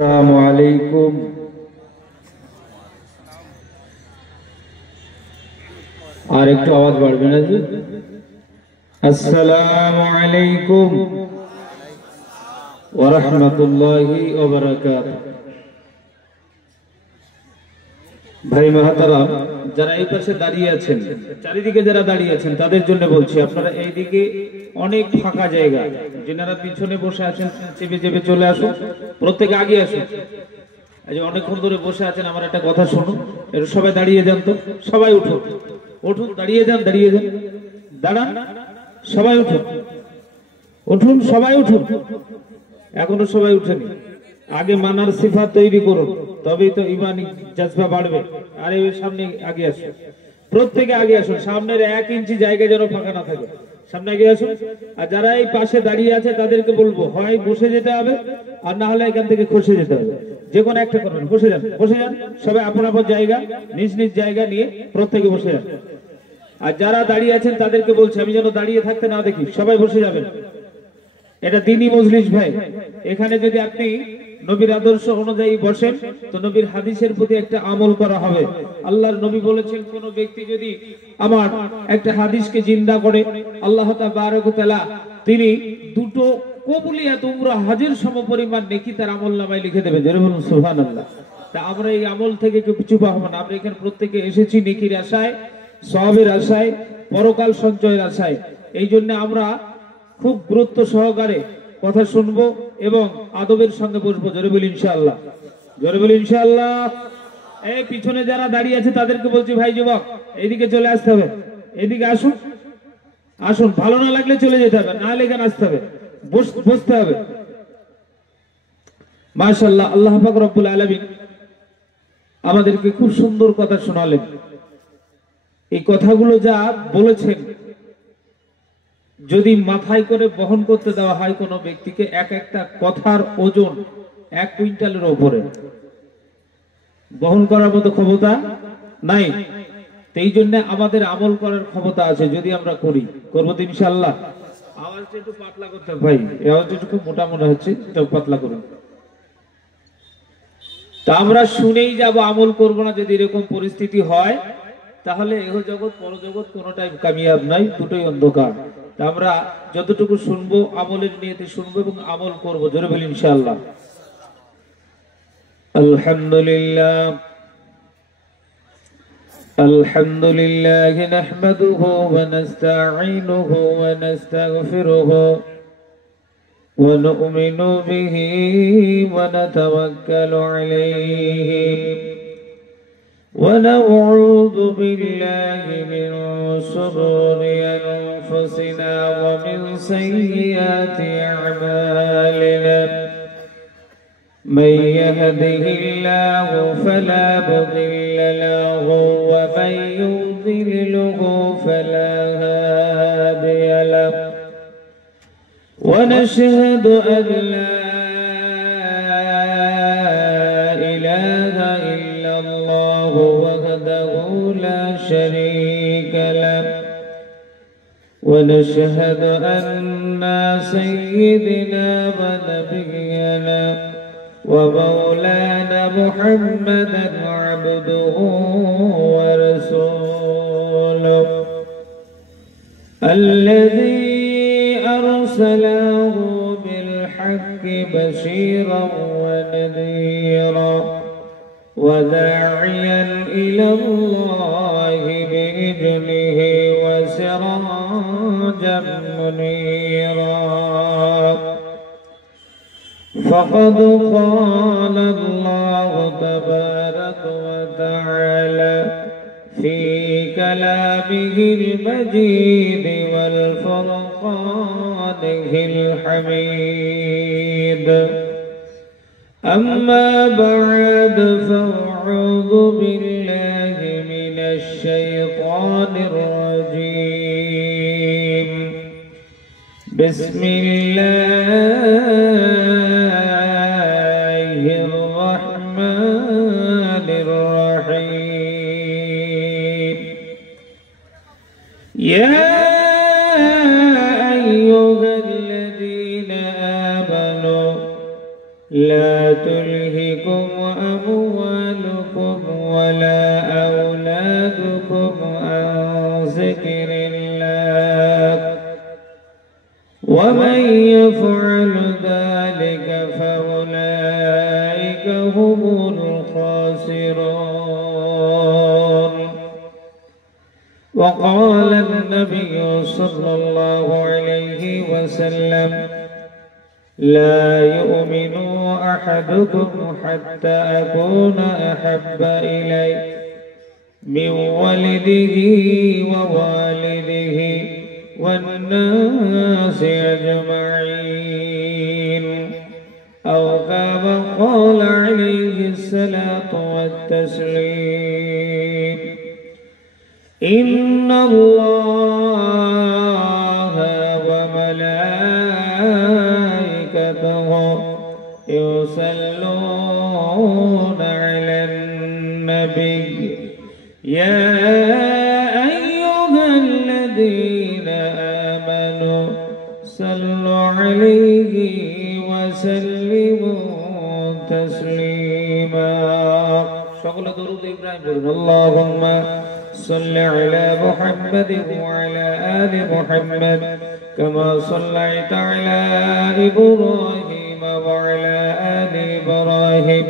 আসসালামু আলাইকুম। আর একটু আওয়াজ বাড়বে না জি? আসসালামু আলাইকুম ওয়া রাহমাতুল্লাহি ওয়া বারাকাতুহু। ভাই মাহাতারাম, যারা এই পাশে দাঁড়িয়ে আছেন, চারিদিকে যারা দাঁড়িয়ে আছেন তাদের জন্য বলছি, আপনারা এইদিকে অনেক ফাঁকা জায়গা, যারা পিছনে বসে আছেন চেপে চেপে চলে আসুন, প্রত্যেকে আগে আসুন। এই যে অনেকক্ষণ ধরে বসে আছেন, আমার একটা কথা শুনুন, একটু সবাই দাঁড়িয়ে যান তো, সবাই উঠুন উঠুন, দাঁড়িয়ে যান, দাঁড়ান, সবাই উঠুন উঠুন, সবাই উঠুন। এখনো সবাই উঠেনি, আগে মানার সিফা তৈরি করুন, তবেই তো ইমানি জজবা বাড়বে। আর এই সামনে আগে আসুন, প্রত্যেকে আগে আসুন, সামনের 1 ইঞ্চি জায়গা যেন ফাঁকা না থাকে, সামনে আগে আসুন। আর যারা এই পাশে দাঁড়িয়ে আছে তাদেরকে বলবো, হয় বসে যেতে হবে, আর না হলে এখান থেকে খসে যেতে হবে, যে কোনো একটা করবেন। বসে যান সবাই, আপন আপন জায়গা, নিজ নিজ জায়গা নিয়ে প্রত্যেকে বসে যান। আর যারা দাঁড়িয়ে আছেন তাদেরকে বলছি, আমি যেন দাঁড়িয়ে থাকতে না দেখি, সবাই বসে যাবেন। এটা দ্বীনি মজলিস ভাই, এখানে যদি আপনি নবীর আদর্শ অনুযায়ী বসেন তো নবীর হাদিসের প্রতি একটা আমল করা হবে। আল্লাহর নবী বলেছেন, কোন ব্যক্তি যদি আমার একটা হাদিসকে জিন্দা করে, আল্লাহ তাবারক ওয়া তাআলা তিনি দুটো কবুলিয়াত উমরা হজের সমপরিমাণ নেকি তার আমলনামায় লিখে দেবেন। জোরে বলুন সুবহানাল্লাহ। তা আমরা এই আমল থেকে কিছু পাবো না, আমরা এখানে প্রত্যেকে এসেছি নেকির আশায়, সওয়াবের আশায়, পরকাল সঞ্চয়ের আশায়। এই জন্য আমরা খুব গুরুত্ব সহকারে কথা শুনবো এবং আদবের সঙ্গে বসবো। জোরে বলি ইনশাআল্লাহ, জোরে বলি ইনশাআল্লাহ। এই পিছনে যারা দাঁড়িয়ে আছে তাদেরকে বলছি, ভাই যুবক এইদিকে চলে আসতে হবে, এইদিকে আসুন আসুন, ভালো না লাগলে চলে যেতে হবে, না হলে এখানে আসতে হবে, বসতে হবে। মাশাআল্লাহ, আল্লাহ পাক রব্বুল আলামিন আমাদেরকে খুব সুন্দর কথা শোনালেন। এই কথাগুলো যা বলেছেন, যদি মাথায় করে বহন করতে দেওয়া হয় কোনো ব্যক্তিকে, এক একটা কথার ওজন 1 কুইন্টালের উপরে, বহন করার মতো ক্ষমতা নাই। এই জন্য আমাদের আমল করার ক্ষমতা আছে, যদি আমরা করবো তো ইনশাআল্লাহ। আওয়াজটা একটু পাতলা করতে হবে ভাই, এই আওয়াজটা একটু মোটা মনে হচ্ছে, একটু পাতলা করুন। তা আমরা শুনেই যাব, আমল করব না। যদি এরকম পরিস্থিতি হয় তাহলে এহ জগৎ পরজগৎ কোনোটাই কামিয়াব নাই, দুটোই অন্ধকার। তা আমরা যতটুকু শুনবো আমলের নিয়তে শুনবো এবং আমল করব। জোরে বলি ইনশাআল্লাহ। আলহামদুলিল্লাহ, আলহামদুলিল্লাহ নাহমাদুহু ওয়া নাস্তাঈনুহু ওয়া নাস্তাগফিরুহু ওয়া নু'মিনু বিহি ওয়া নাতাওয়াক্কালু আলাইহি ونعوذ بالله من شرور أنفسنا ومن سيئات أعمالنا من يهده الله فلا مضل له ومن يضلله فلا هادي له ونشهد أن لا شريك له ونشهد أن سيدنا ونبينا ومولانا محمدا عبده ورسوله الذي أرسله بالحق بشيرا ونذيرا وداعيا إلى الله بإذنه وسراجا منيرا فقد قال الله تبارك وتعالى في كلامه المجيد والفرقانه الحميد أما بعد فأعوذ بالله من الشيطان الرجيم بسم الله الرحمن الرحيم يا أيها الذين آمنوا لا تلهكم أموالكم ولا أولادكم عن ذكر الله ومن يفعل ذلك فأولئك هم الخاسرون. وقال النبي صلى الله عليه وسلم لا يؤمن أحدكم حتى أكون أحب إليه من ولده ووالده والناس أجمعين أو كما قال عليه الصلاة والتسليم. إن الله وملائكته يصلون على النبي يا أيها الذين آمنوا صلوا عليه وسلموا تسليما. شغل درود إبراهيم. اللهم صل على محمد وعلى آل محمد كما صليت على إبراهيم وعلى آل إبراهيم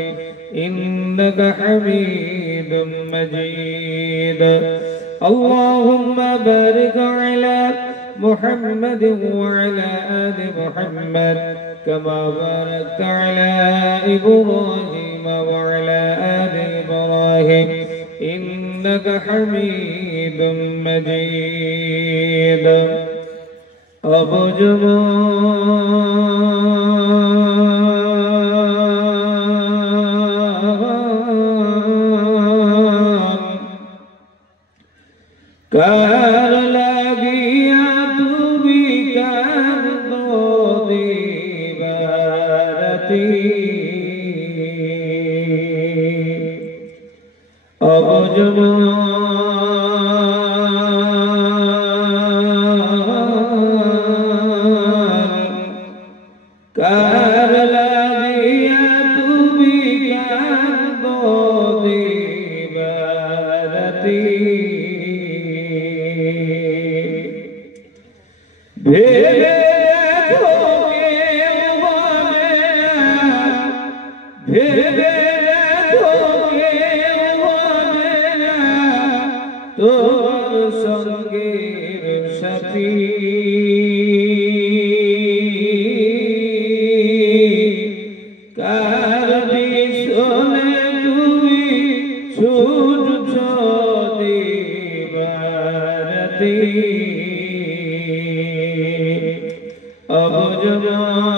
إنك حميد مجيد. اللهم بارك على محمد وعلى آل محمد كما باركت على إبراهيم وعلى آل إبراهيم إنك حميد مجيد. أبو جمال کار لگیا تو بھی کر دو دیوارتی ابو جمال کار لگیا تو بھی کر دو دیوارتی भेरे धोके उमामेना भेरे धोके उमामेना तोर संगेर साथी कार पिछने तुमी छूटছ दिवारती अबू जमाल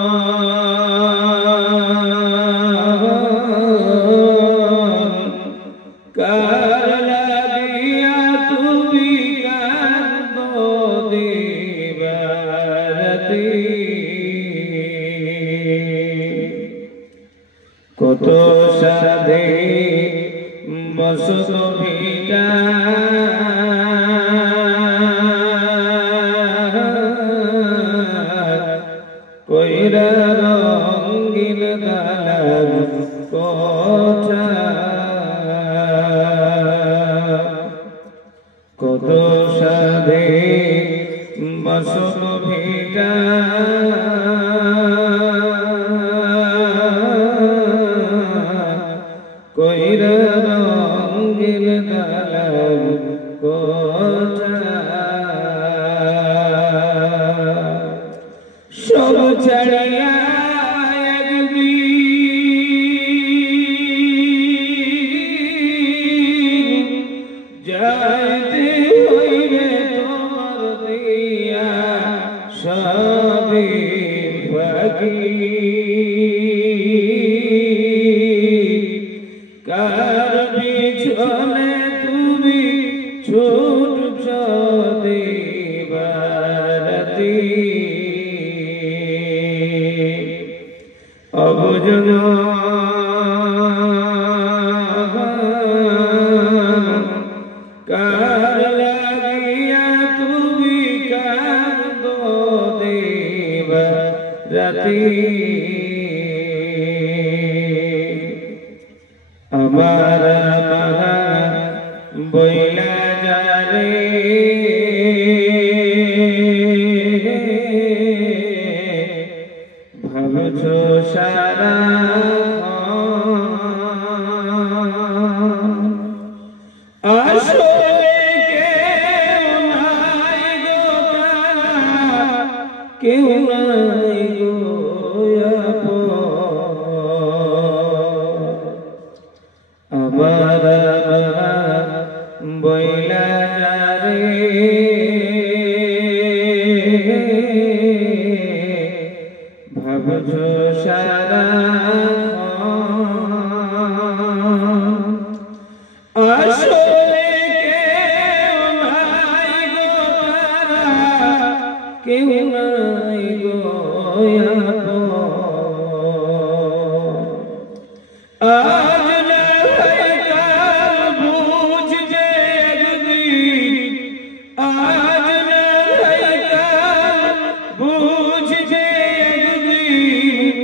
कार लगिया तू भी कर दो दिवारती কত সাধে মসত ভিটা কইরা রঙিন দালান কোঠা কত সাধে মসত ভিটা কইরা রঙিন দালান কোঠা সব ছাড়িয়া একদিন যাইতে হইবে তোমার দিয়া সবই ফাঁকি কার পিছনে তুমি ছুটছ আমার মহা বইলা যারে ভাবছো সারা আসলে কেউ নাই গো আমার বইলা রে ভাবছো সারা আসলে কেউ নাই গো আজ না কাল বুঝে একদিন আজ না কাল বুঝে একদিন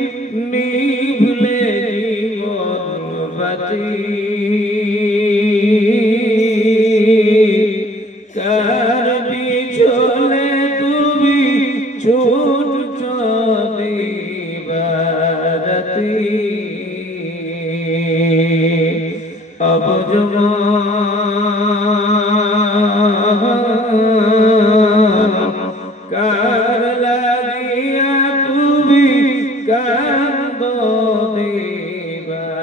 নিভলে জীবনবাতি কার পিছনে তুমি ছুটছ দিবারাতি অবুঝ কার লাগিয়া তুমি কান্দ দিবারাতি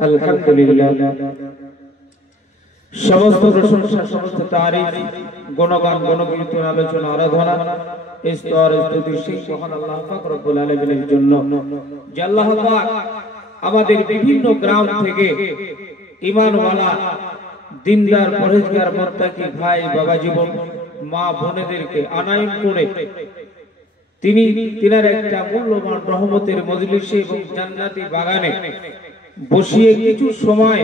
আলহামদুলিল্লাহ সমস্ত প্রশংসা সমস্ত তারিফ গুণগান গণকীর্তন আলোচনা আরাধনা স্তর স্তুতি সেই মহান আল্লাহ পাক রব্বুল আলামিনের জন্য যে আল্লাহ পাক আমাদের বিভিন্ন গ্রাম থেকে ঈমানওয়ালা দিনদার পরহেজগার মুত্তাকি ভাই বাবা জীবন মা বোনেদেরকে আনায়ন করে তিনার একটা মূল্যবান রহমতের মজলিসে এবং জান্নাতি বাগানে বসিয়ে কিছু সময়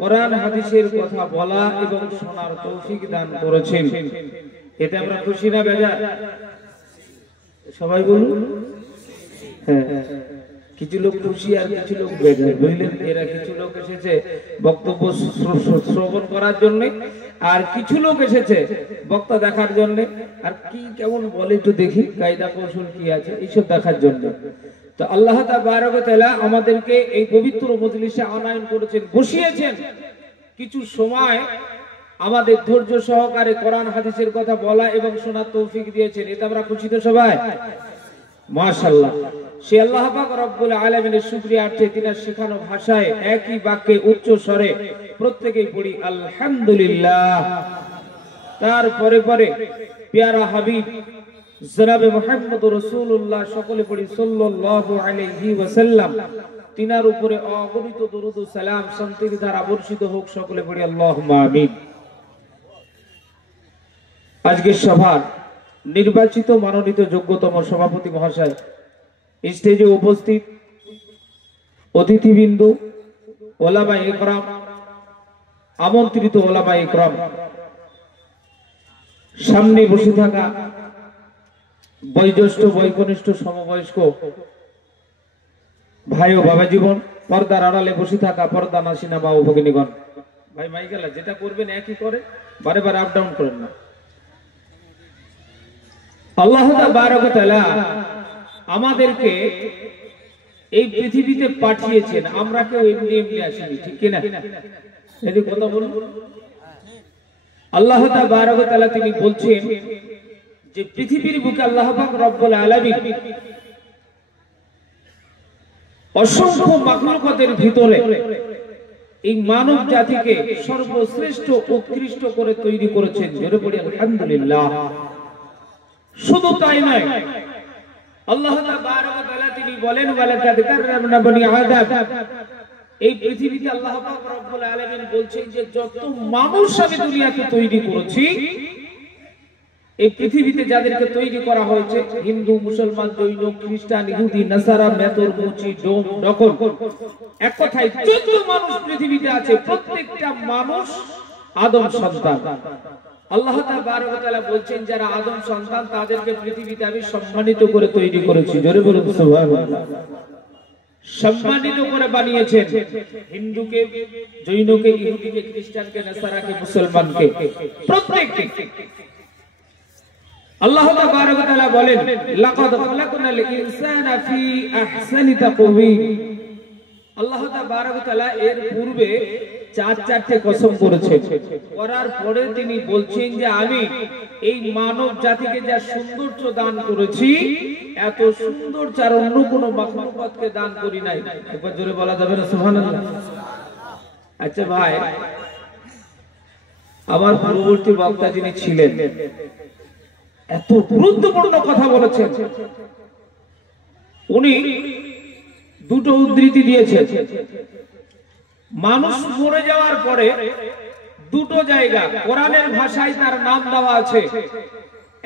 কোরআন হাদিসের কথা বলা এবং শোনার তৌফিক দান করেছেন। এতে আমরা খুশি না বেজার? সবাই বলুন হ্যাঁ। কিছু লোক খুশি আর কিছু লোক বেজার, বুঝলেন? এরা কিছু লোক এসেছে বক্তব্য শ্রবণ করার জন্য, আর কিছু লোক এসেছে বক্তা দেখার জন্য, আর কি কেমন বলে একটু দেখি কায়দা কৌশল কি আছে এইসব দেখার জন্য। তো আল্লাহ তাবারক ওয়া তাআলা আমাদেরকে এই পবিত্র মজলিসে আনায়ন করেছেন, বসিয়েছেন কিছু সময় আমাদের ধৈর্য সহকারে কোরআন হাদিসের কথা বলা এবং শোনার তৌফিক দিয়েছেন। এতে আমরা খুশি তো সবাই? মাশাআল্লাহ। সে আল্লাহ পাক রব্বুল আলামিনের শুকরিয়ার্থে তিনার শেখানো ভাষায় একই বাক্যে উচ্চ স্বরে প্রত্যেকেই পড়ি আলহামদুলিল্লাহ। তারপরে পরে প্যারা হাবিব জনাবে মুহাম্মদ রাসূলুল্লাহ সকলে পড়ি সাল্লাল্লাহু আলাইহি ওয়াসাল্লাম। তিনার উপরে অগণিত দরুদ ও সালাম শান্তির ধারা বর্ষিত হোক, সকলে পড়ি আল্লাহুম্মা আমিন। আজকের সভার নির্বাচিত মনোনীত যোগ্যতম সভাপতি মহাশয়, স্টেজে উপস্থিত অতিথিবৃন্দ, ওলামা ইকরাম, আমন্ত্রিত ওলামা ইকরাম, সামনে বসে থাকা বয়োজ্যেষ্ঠ বয়কনিষ্ঠ সমবয়স্ক ভাই ও বাবা জীবন, পর্দার আড়ালে বসে থাকা পর্দা নাসিনা মা ও ভগিনীগণ, ভাই মাইকেলা যেটা করবেন একই করে, বারে বারে আপ ডাউন করেন না। আল্লাহ তাবারক ওয়া তাআলা আমাদেরকে এই পৃথিবীতে পাঠিয়েছেন, আমরা কেউ এমনি এমনি আসিনি, ঠিক কিনা? এই কথা বলুন। আল্লাহ তাবারক ওয়া তাআলা তিনি বলছেন যে পৃথিবীর বুকে আল্লাহ পাক রব্বুল আলামিন অসংখ্য মাখলুকাতের ভিতরে এই মানব জাতিকে সর্বশ্রেষ্ঠ উৎকৃষ্ট করে তৈরি করেছেন। জোরে পড়ি আলহামদুলিল্লাহ। শুধু তাই নয়, আল্লাহ তাবারক ওয়া তাআলা তিনি বলেন ওয়ালাকাদ কাররামনা বনি আদম। এই পৃথিবীতে আল্লাহ পাক রব্বুল আলামিন বলছেন যে যত মানুষ আমি দুনিয়াতে তৈরি করেছি, এই পৃথিবীতে যাদেরকে তৈরি করা হয়েছে হিন্দু, মুসলমান, জৈন, খ্রিস্টান, ইহুদি, নাসারা, মেতর, মুচি, ডোম, ডকন, এক কথায় যত মানুষ পৃথিবীতে আছে প্রত্যেকটা মানুষ আদম সন্তান। আল্লাহ তাবারক ওয়া তাআলা বলছেন যারা আদম সন্তান তাদেরকে পৃথিবীতে আমি সম্মানিত করে তৈরি করেছি। জোরে বলুন সুবহানাল্লাহ। সম্মানিত করে বানিয়েছেন, হিন্দুকে, জৈনকে, ইহুদিকে, খ্রিস্টানকে, নাসারাকে, মুসলমানকে, প্রত্যেককে। আল্লাহ তাবারক ওয়া তাআলা বলেন লাকাদ খালাকনাল ইনসানা ফি আহসানি তাকওয়িম। আল্লাহ তাবারক ওয়া তাআলা এর পূর্বে চারটে কসম করেছেন, করার পরে তিনি বলছেন যে আমি এই মানব জাতিকে যা সৌন্দর্য দান করেছি এত সৌন্দর্য আর অন্য কোন মাখলুকাতকে দান করি নাই। একবার জোরে বলা যাবে না সুবহানাল্লাহ? আচ্ছা ভাই, আমার পূর্ববর্তী বক্তা যিনি ছিলেন এত গুরুত্বপূর্ণ কথা বলেছেন, উনি দুটো উদ্ধৃতি দিয়েছেন। মানুষ মরে যাওয়ার পরে দুটো জায়গা কোরআনের ভাষায় তার নাম দেওয়া আছে।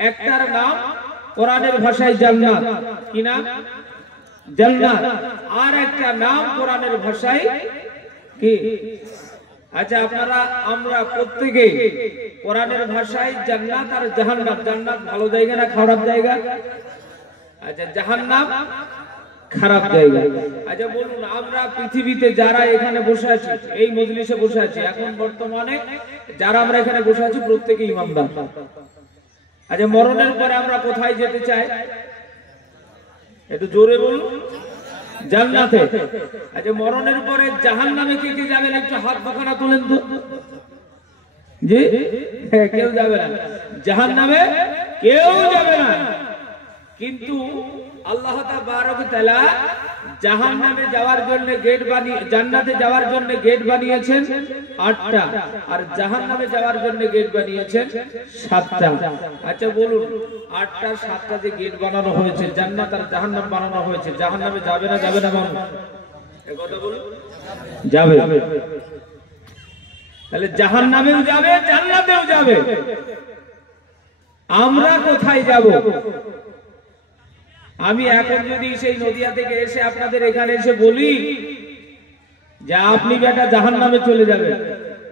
একটার নাম কোরআনের ভাষায় জান্নাত, কি নাম? জান্নাত। আর একটা নাম কোরআনের ভাষায় কি? আচ্ছা আপনারা, আমরা প্রত্যেকে কোরআনের ভাষায় জান্নাত আর জাহান্নাম। জান্নাত ভালো জায়গা না খারাপ জায়গা? আচ্ছা জাহান্নাম খারাপ জায়গা। আচ্ছা বলুন, আমরা পৃথিবীতে যারা এখানে বসে আছি, এই মজলিসে বসে আছি এখন বর্তমানে যারা আমরা এখানে বসে আছি প্রত্যেকে ইমানদার। আচ্ছা মরণের পরে আমরা কোথায় যেতে চাই? একটু জোরে বলুন। জান্নাতে। আচ্ছা মরণের পরে জাহান্নামে কে কে যাবেন? একটু হাত দুখানা তোলেন তো। জি, কেউ যাবে না জাহান্নামে, কেউ যাবে না। কিন্তু আল্লাহ তাবারক ওয়া তাআলা জাহান্নামে যাওয়ার জন্য গেট বানিয়ে, জান্নাতে যাওয়ার জন্য গেট বানিয়েছেন 8টা, আর জাহান্নামে যাওয়ার জন্য গেট বানিয়েছেন 7টা। আচ্ছা বলুন, 8টা 7টা যে গেট বানানো হয়েছে, জান্নাত আর জাহান্নাম বানানো হয়েছে, জাহান্নামে যাবে না যাবে না মানুষ? এই কথা বলুন, যাবে। তাহলে জাহান্নামেও যাবে, জান্নাতেও যাবে। আমরা কোথায় যাব? আমি এখন যদি সেই নদিয়া থেকে এসে আপনাদের এখানে এসে বলি যে আপনি বেটা জাহান্নামে চলে যাবেন,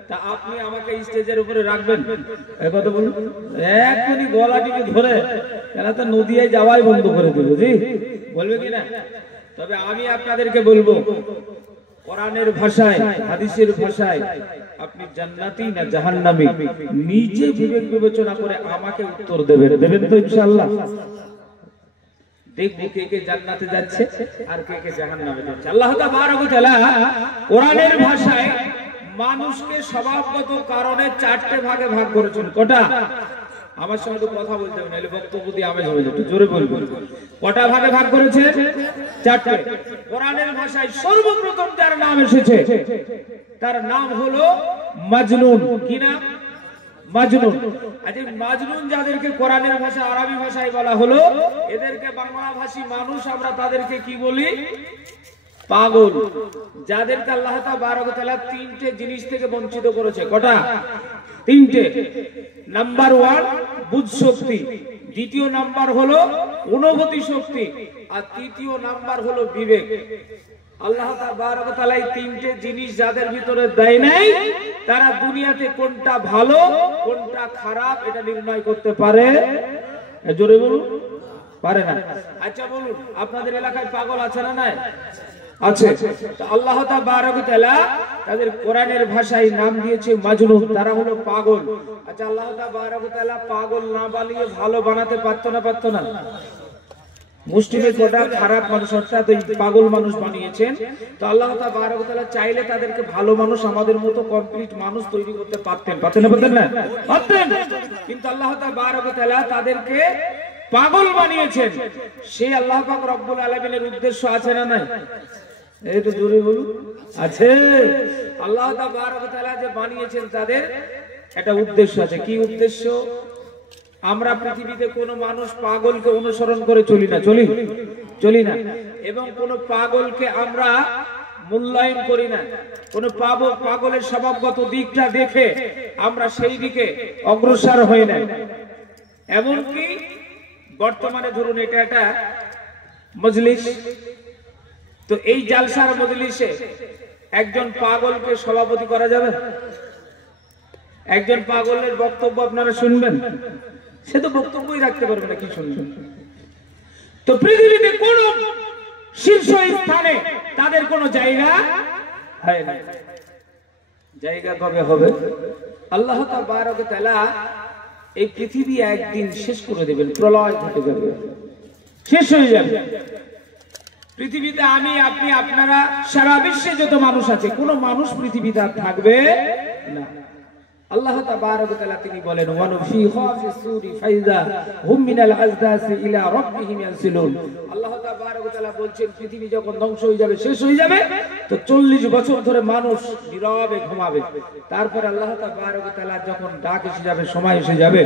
তা আপনি আমাকে স্টেজের উপরে রাখবেন? এই কথা বলুন। এখনই গলা টিপে ধরে এরা তো নদিয়ায় যাওয়াই বন্ধ করে দেব। জি বলবে কিনা? তবে আমি আপনাদেরকে বলবো কোরআনের ভাষায়, হাদিসের ভাষায় আপনি জান্নাতি না জাহান্নামী নিজে বিবেক বিবেচনা করে আমাকে উত্তর দেবেন। দেবেন তো ইনশাআল্লাহ? দেখবো কে কে জান্নাতে যাচ্ছে আর কে কে জাহান্নামে যাচ্ছে। আল্লাহ তাবারক ওয়া তাআলা কোরআনের ভাষায় মানুষকে স্বভাবগত কারণে 4টে ভাগে ভাগ করেছেন। কটা? আমার সঙ্গে তো কথা বলতে হবে, নাহলে বক্তব্য দিয়ে আমেজ হয়ে যাবে। জোরে বলবেন। কটা ভাগে ভাগ করেছে? 4টে। কোরআনের ভাষায় সর্বপ্রথম যার নাম এসেছে তার নাম হলো মাজনুন। কি নাম? মাজনুন। আচ্ছা মাজনুন যাদেরকে কোরআনের ভাষা আরবি ভাষায় বলা হলো, এদেরকে বাংলা ভাষী মানুষ আমরা তাদেরকে কি বলি? পাগল। যাদেরকে আল্লাহ তাবারক ওয়া তাআলা 3টে জিনিস থেকে বঞ্চিত করেছে। কটা? 3টে। নাম্বার 1 বুঝ শক্তি, দ্বিতীয় নাম্বার হলো অনুভূতি শক্তি, আর তৃতীয় নাম্বার হলো বিবেক। আল্লাহ তাবারক ওয়া তাআলা এই 3টে জিনিস যাদের ভিতরে দেয় নাই, তারা দুনিয়াতে কোনটা ভালো কোনটা খারাপ এটা নির্ণয় করতে পারে? জোরে বলুন, পারে না। আচ্ছা বলুন, আপনাদের এলাকায় পাগল আছে না নাই? আছে। তো আল্লাহ তাবারক ওয়া তাআলা তাদের কোরআনের ভাষায় নাম দিয়েছে মাজনুন, তারা হলো পাগল। আচ্ছা আল্লাহ তাবারক ওয়া তাআলা পাগল না বানিয়ে ভালো বানাতে পারতো না? পারতো না? মুসলিমের গোটা খারাপ মানুষ অর্থাৎ ওই পাগল মানুষ বানিয়েছেন। তো আল্লাহ তাবারক ওয়া তাআলা চাইলে তাদেরকে ভালো মানুষ, আমাদের মতো কমপ্লিট মানুষ তৈরি করতে পারতেন। পারতেন না? পারতেন না? পারতেন। কিন্তু আল্লাহ তাবারক ওয়া তাআলা তাদেরকে পাগল বানিয়েছেন। সেই আল্লাহ পাক রব্বুল আলামিনের উদ্দেশ্য আছে না নাই? এই তো জোরে বলুন, আছে। আল্লাহ তাবারক ওয়া তাআলা যে বানিয়েছেন তাদের একটা উদ্দেশ্য আছে। কি উদ্দেশ্য? আমরা পৃথিবীতে কোন মানুষ পাগলকে অনুসরণ করে চলি না, চলি না, এবং কোন পাগলকে আমরা মূল্যায়ন করি না। কোন পাগলের স্বভাবগত দিকটা দেখে আমরা সেই দিকে অগ্রসর হই না। এমনকি বর্তমানে ধরুন এটা একটা মজলিস, তো এই জালসার মজলিসে একজন পাগলকে সভাপতি করা যাবে? একজন পাগলের বক্তব্য আপনারা শুনবেন? সে তো বক্তব্যই রাখতে পারবে না, কি শুনবেন? তো পৃথিবীতে কোন শীর্ষ স্থানে তাদের কোনো জায়গা হয় না। জায়গা কবে হবে? আল্লাহ তাবারক ওয়া তাআলা এই পৃথিবী একদিন শেষ করে দেবেন, প্রলয় ঘটে যাবে, শেষ হয়ে যাবে পৃথিবীতে। আমি, আপনি, আপনারা, সারা বিশ্বে যত মানুষ আছে, কোন মানুষ পৃথিবীতে আর থাকবে না। আল্লাহ তাবারক ওয়া তাআলা তিনি বলেন, ওয়া নুফিখা ফিস-সূরি ফাইযা হুম মিনাল আজদাসি ইলা রাব্বিহিম ইয়ানসিলুন। আল্লাহ তাবারক ওয়া তাআলা বলছেন পৃথিবী যখন ধ্বংস হয়ে যাবে, শেষ হয়ে যাবে, তো 40 বছর ধরে মানুষ নীরবে ঘুমাবে। তারপর আল্লাহ তাবারক ওয়া তাআলা যখন ডাক এসে যাবে, সময় এসে যাবে,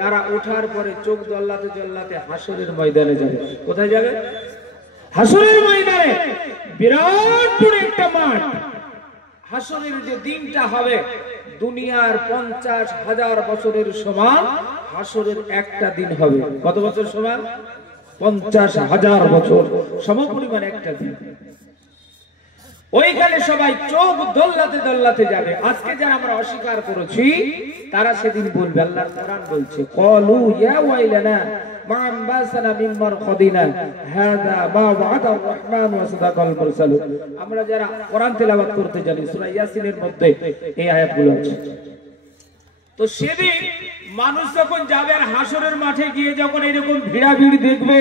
তারা ওঠার পরে চোখ দল্লাতে দল্লাতে হাসরের ময়দানে যাবে। কোথায় যাবে? হাসরের ময়দানে। বিরাট বড় একটা মাঠ। হাসরের যে দিনটা হবে, দুনিয়ার 50,000 বছরের সমান হাসরের একটা দিন হবে। কত বছর সমান? 50,000 বছর সমপরিমাণ একটা দিন। ওইখানে সবাই চোখ দোল্লাতে দোল্লাতে যাবে। আজকে যারা আমরা অস্বীকার করেছি, তারা সেদিন বলবে, আল্লাহর কোরআন বলছে, ক্বালু ইয়া ওয়াইলানা মা আমবাসানা মিন মারকাদিনা হাযা মা ওয়া'আদার রাহমান ওয়া সাদাকাল মুরসালুন। আমরা যারা কোরআন তেলাওয়াত করতে জানি, সূরা ইয়াসিনের মধ্যে এই আয়াতগুলো আছে। তো সেদিন মানুষ যখন যাবে আর হাসরের মাঠে গিয়ে যখন এরকম ভিড়াভিড় দেখবে,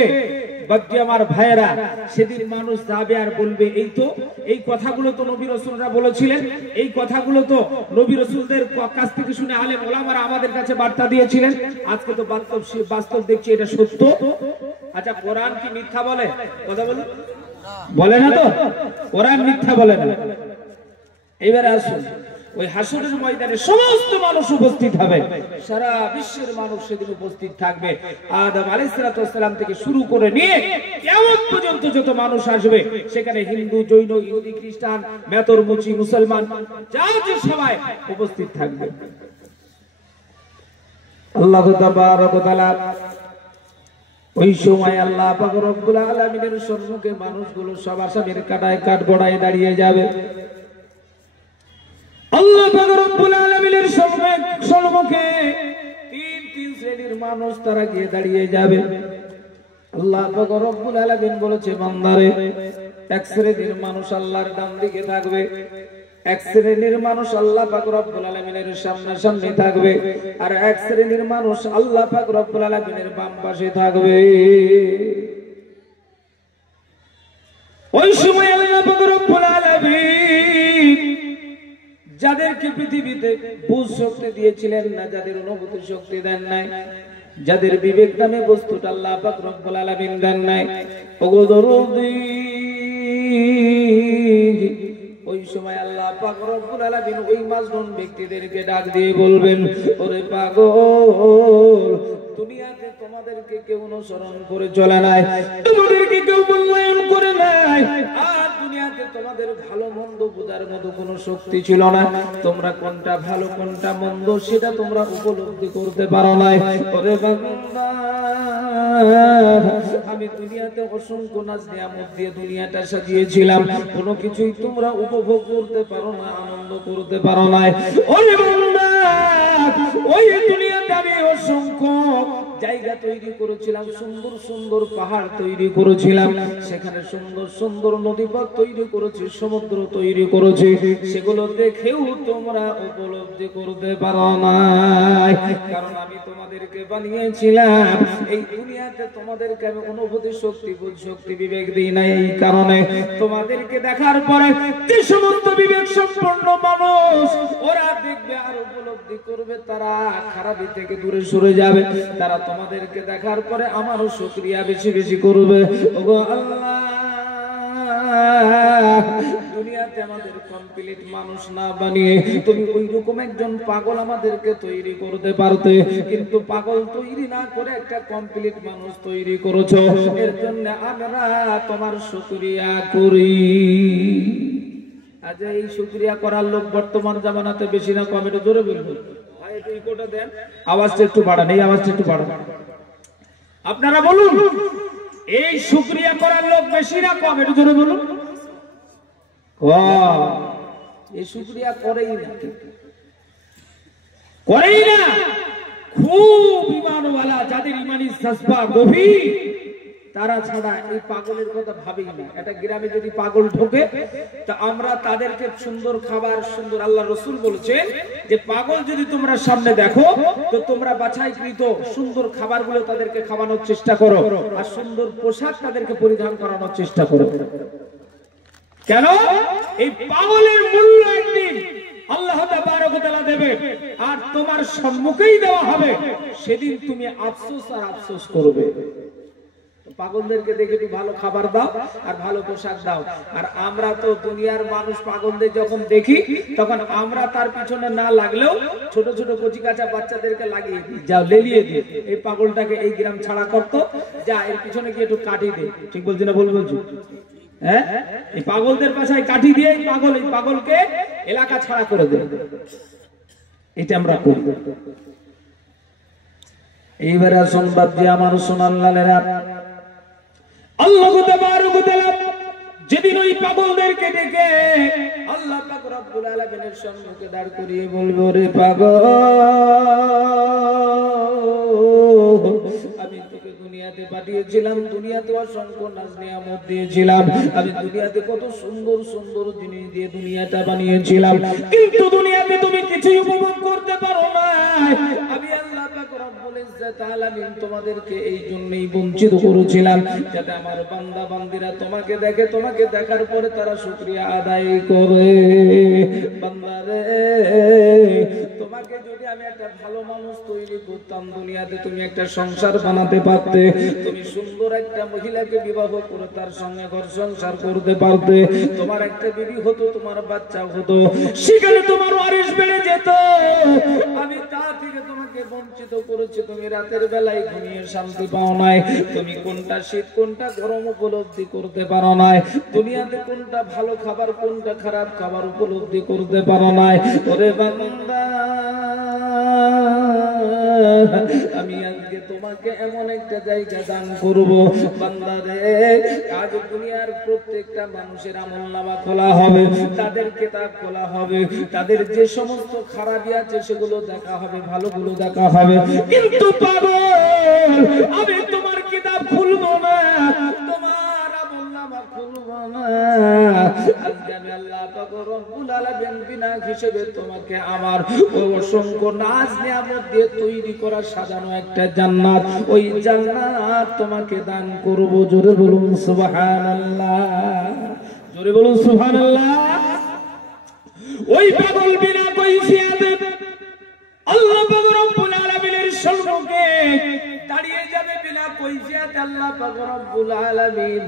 বাকি আমার ভাইয়েরা, সেদিন মানুষ যাবে আর বলবে, এই তো এই কথাগুলো তো নবী রাসূলরা বলেছিলেন, এই কথাগুলো তো নবী রাসূলদের কাছ থেকে শুনে আলেম ওলামারা আমাদের কাছে বার্তা দিয়েছিলেন। আজকে তো বাস্তব দেখছি এটা সত্য। আচ্ছা, কোরআন কি মিথ্যা বলে? কথা বলুন, বলে না তো? কোরআন মিথ্যা বলে না। এবারে আসুন, ওই হাসরের ময়দানে সমস্ত মানুষ উপস্থিত হবে, সারা বিশ্বের মানুষ সেদিন উপস্থিত থাকবে। আদম আলাইহিস সালাম থেকে শুরু করে নিয়ে কিয়ামত পর্যন্ত যত মানুষ আসবে, সেখানে হিন্দু, জৈন, ইহুদি, খ্রিস্টান, মেতর, মুচি, মুসলমান, যা যে সবাই উপস্থিত থাকবে। আল্লাহ তাবারক ওয়া তাআলা ওই সময় আল্লাহ পাক রব্বুল আলামিনের সম্মুখে মানুষগুলো সব আসামির কাটায় কাঠগড়ায় দাঁড়িয়ে যাবে। আল্লাহ পাক রব্বুল আলামিনের সম্মুখে তিন শ্রেণীর মানুষ তারা গিয়ে দাঁড়িয়ে যাবে। আল্লাহ পাক রব্বুল আলামিন বলেছে, বান্দারে, এক শ্রেণীর মানুষ আল্লাহর ডান দিকে থাকবে, এক শ্রেণীর মানুষ আল্লাহ পাক রব্বুল আলামিনের সামনে থাকবে, আর এক শ্রেণীর মানুষ আল্লাহ পাক রব্বুল আলামিনের বাম পাশে থাকবে। ওই সময় আল্লাহ পাক রব্বুল আলামিন যাদেরকে পৃথিবীতে বুঝ শক্তি দিয়েছিলেন না, যাদের অনুভূতি শক্তি দেন নাই, যাদের বিবেক নামে বস্তুটা আল্লাহ পাক রব্বুল আলামিন দেন নাই, ওগো দরদি, ওই সময় আল্লাহ পাক রব্বুল আলামিন ওই মাজনুন ব্যক্তিদেরকে ডাক দিয়ে বলবেন, ওরে পাগল, দুনিয়াতে তোমাদেরকে কেউ অনুসরণ করে চলে নাই, তোমাদেরকে কেউ মূল্যায়ন করে নাই, আর দুনিয়াতে তোমাদের ভালো মন্দ বোঝার মতো কোনো শক্তি ছিল না। তোমরা কোনটা ভালো কোনটা মন্দ সেটা তোমরা উপলব্ধি করতে পারো নাই। ওরে বান্দা, আমি দুনিয়াতে অসংখ্য নাজ নিয়ামত দিয়ে দুনিয়াটা সাজিয়েছিলাম, কোনো কিছুই তোমরা উপভোগ করতে পারো না, আনন্দ করতে পারো না। ওরে বান্দা, ওই দুনিয়াতে আমি অসংখ্য জায়গা তৈরি করেছিলাম, সুন্দর সুন্দর পাহাড় তৈরি করেছিলাম, সেখানে সুন্দর সুন্দর নদীপথ তৈরি করেছি, সমুদ্র তৈরি করেছি, সেগুলো দেখেও তোমরা উপলব্ধি করতে পারো না, কারণ আমি তোমাদেরকে বানিয়েছিলাম এই দুনিয়াতে, তোমাদেরকে আমি অনুভূতি শক্তি, বুদ্ধি শক্তি, বিবেক দিই না। এই কারণে তোমাদেরকে দেখার পরে যে সমস্ত বিবেক সম্পন্ন মানুষ ওরা দেখবে আর উপলব্ধি করবে, তারা খারাপি থেকে দূরে সরে যাবে, তারা তোমাদেরকে দেখার পরে আমারও শুকরিয়া বেশি বেশি করবে। ওগো আল্লাহ, দুনিয়াতে আমাদের কমপ্লিট মানুষ না বানিয়ে তুমি ওই রকম একজন পাগল আমাদেরকে তৈরি করতে পারতে, কিন্তু পাগল তৈরি না করে একটা কমপ্লিট মানুষ তৈরি করেছো, এর জন্য আমরা তোমার শুকরিয়া করি। আজ এই শুকরিয়া করার লোক বর্তমান জামানাতে বেশি না কম? এটা জোরে বলবো, একটু ইকোটা দেন, আওয়াজটা একটু বাড়ান, এই আওয়াজটা একটু বাড়ান, আপনারা বলুন, এই শুকরিয়া করার লোক বেশি না কম? একটু জোরে বলুন। এই শুকরিয়া করেই না, করেই না। খুব ইমানওয়ালা, যাদের ইমানি জজবা গভীর, তারা ছাড়া এই পাগলের কথা ভাবেই না। একটা গ্রামে যদি পাগল ঢোকে, তা আমরা তাদেরকে সুন্দর খাবার, সুন্দর, আল্লাহ রসুল বলেছেন যে পাগল যদি তোমরা সামনে দেখো, তো তোমরা বাছাইকৃত সুন্দর খাবারগুলো তাদেরকে খাওয়ানোর চেষ্টা করো, আর সুন্দর পোশাক তাদেরকে পরিধান করানোর চেষ্টা করো। কেন? এই পাগলের মূল্য একদিন আল্লাহ তাবারক ওয়া তাআলা দেবে, আর তোমার সম্মুখেই দেওয়া হবে। সেদিন তুমি আফসোস আর আফসোস করবে। পাগলদেরকে দেখে একটু ভালো খাবার দাও আর ভালো পোশাক দাও। আর আমরা তো দুনিয়ার মানুষ, পাগলদের যখন দেখি তখন আমরা তার পিছনে না লাগলেও ছোট ছোট কচি কাঁচা বাচ্চাদেরকে লাগিয়ে দিই, যাও লেলিয়ে দিই, এই পাগলটাকে এই গ্রাম ছাড়া করতো, যা এর পিছনে গিয়ে একটু কাটি দে। ঠিক বলছি না ভুল বলছি? হ্যাঁ, এই পাগলদের পাশায় কাঠি দিয়ে এই পাগলকে এলাকা ছাড়া করে দেয়। এটা আমরা করি। এইবারে আসুন বাপজি আমার, সোনাল্লালেরা, আল্লাহ তাবারক ওয়া তাআলা যেদিন ওই পাগলদেরকে ডেকে আল্লাহ পাক রব্বুল আলামিনের সম্মুখে দাঁড় করিয়ে বলবো, রে পাগল, আমি তোকে দুনিয়াতে পাঠিয়েছিলাম, দুনিয়াতে অসংখ্য নাজ নিয়ামত দিয়েছিলাম, আমি দুনিয়াতে কত সুন্দর সুন্দর জিনিস দিয়ে দুনিয়াটা বানিয়েছিলাম, কিন্তু দুনিয়াতে তুমি কিছুই উপভোগ করতে পারো না। আমি আল্লাহ পাক রব্বুল ইজ্জত আলামিন তোমাদেরকে এই জন্যই বঞ্চিত করেছিলাম, যাতে আমার বান্দা বান্দিরা তোমাকে দেখে, তোমাকে দেখার পরে তারা শুকরিয়া আদায় করে। বান্দা রে, তোমাকে যদি আমি একটা ভালো মানুষ তৈরি করতাম, দুনিয়াতে তুমি একটা সংসার বানাতে পারতে, তুমি সুন্দর একটা মহিলাকে বিবাহ করে তার সঙ্গে ঘর সংসার করতে পারতে, তোমার একটা বিবি হতো, তোমার বাচ্চা হতো, সেখানে তোমার ওয়ারিশ বেড়ে যেত। আমি তা থেকে তোমাকে বঞ্চিত করেছি। তুমি রাতের বেলায় ঘুমিয়ে শান্তি পাও নাই, তুমি কোনটা শীত কোনটা গরম উপলব্ধি করতে পারো নাই, দুনিয়াতে কোনটা ভালো খাবার কোনটা খারাপ খাবার উপলব্ধি করতে পারো নাই। ওরে বান্দা, আমি আজকে তোমাকে এমন একটা জায়গা দান করব, বান্দা রে, আজ দুনিয়ার প্রত্যেকটা মানুষের আমলনামা খোলা হবে, তাদের কিতাব খোলা হবে, তাদের যে সমস্ত খারাপই আছে সেগুলো দেখা হবে, ভালোগুলো দেখা হবে। কিন্তু পাগল, আমি তোমার কিতাব খুলবো না, তোমার আমলনামা খুলবো না। আজকে আমি আল্লাহ পাক রব্বুল আলামিন বিনা হিসেবে তোমাকে আমার ওই অসংখ্য নাজ নিয়ামত দিয়ে তৈরি করা সাজানো একটা জান্নাত, ওই জান্নাত তোমাকে দান করব। জোরে বলুন সুবহানাল্লাহ, জোরে বলুন সুবহানাল্লাহ। ওই পাগল বিনা কৈফিয়তে আল্লাহ পাক রব্বুল আলামিনের সম্মুখে দাঁড়িয়ে যাবে, বিনা কৈফিয়তে আল্লাহ পাক রব্বুল আলামিন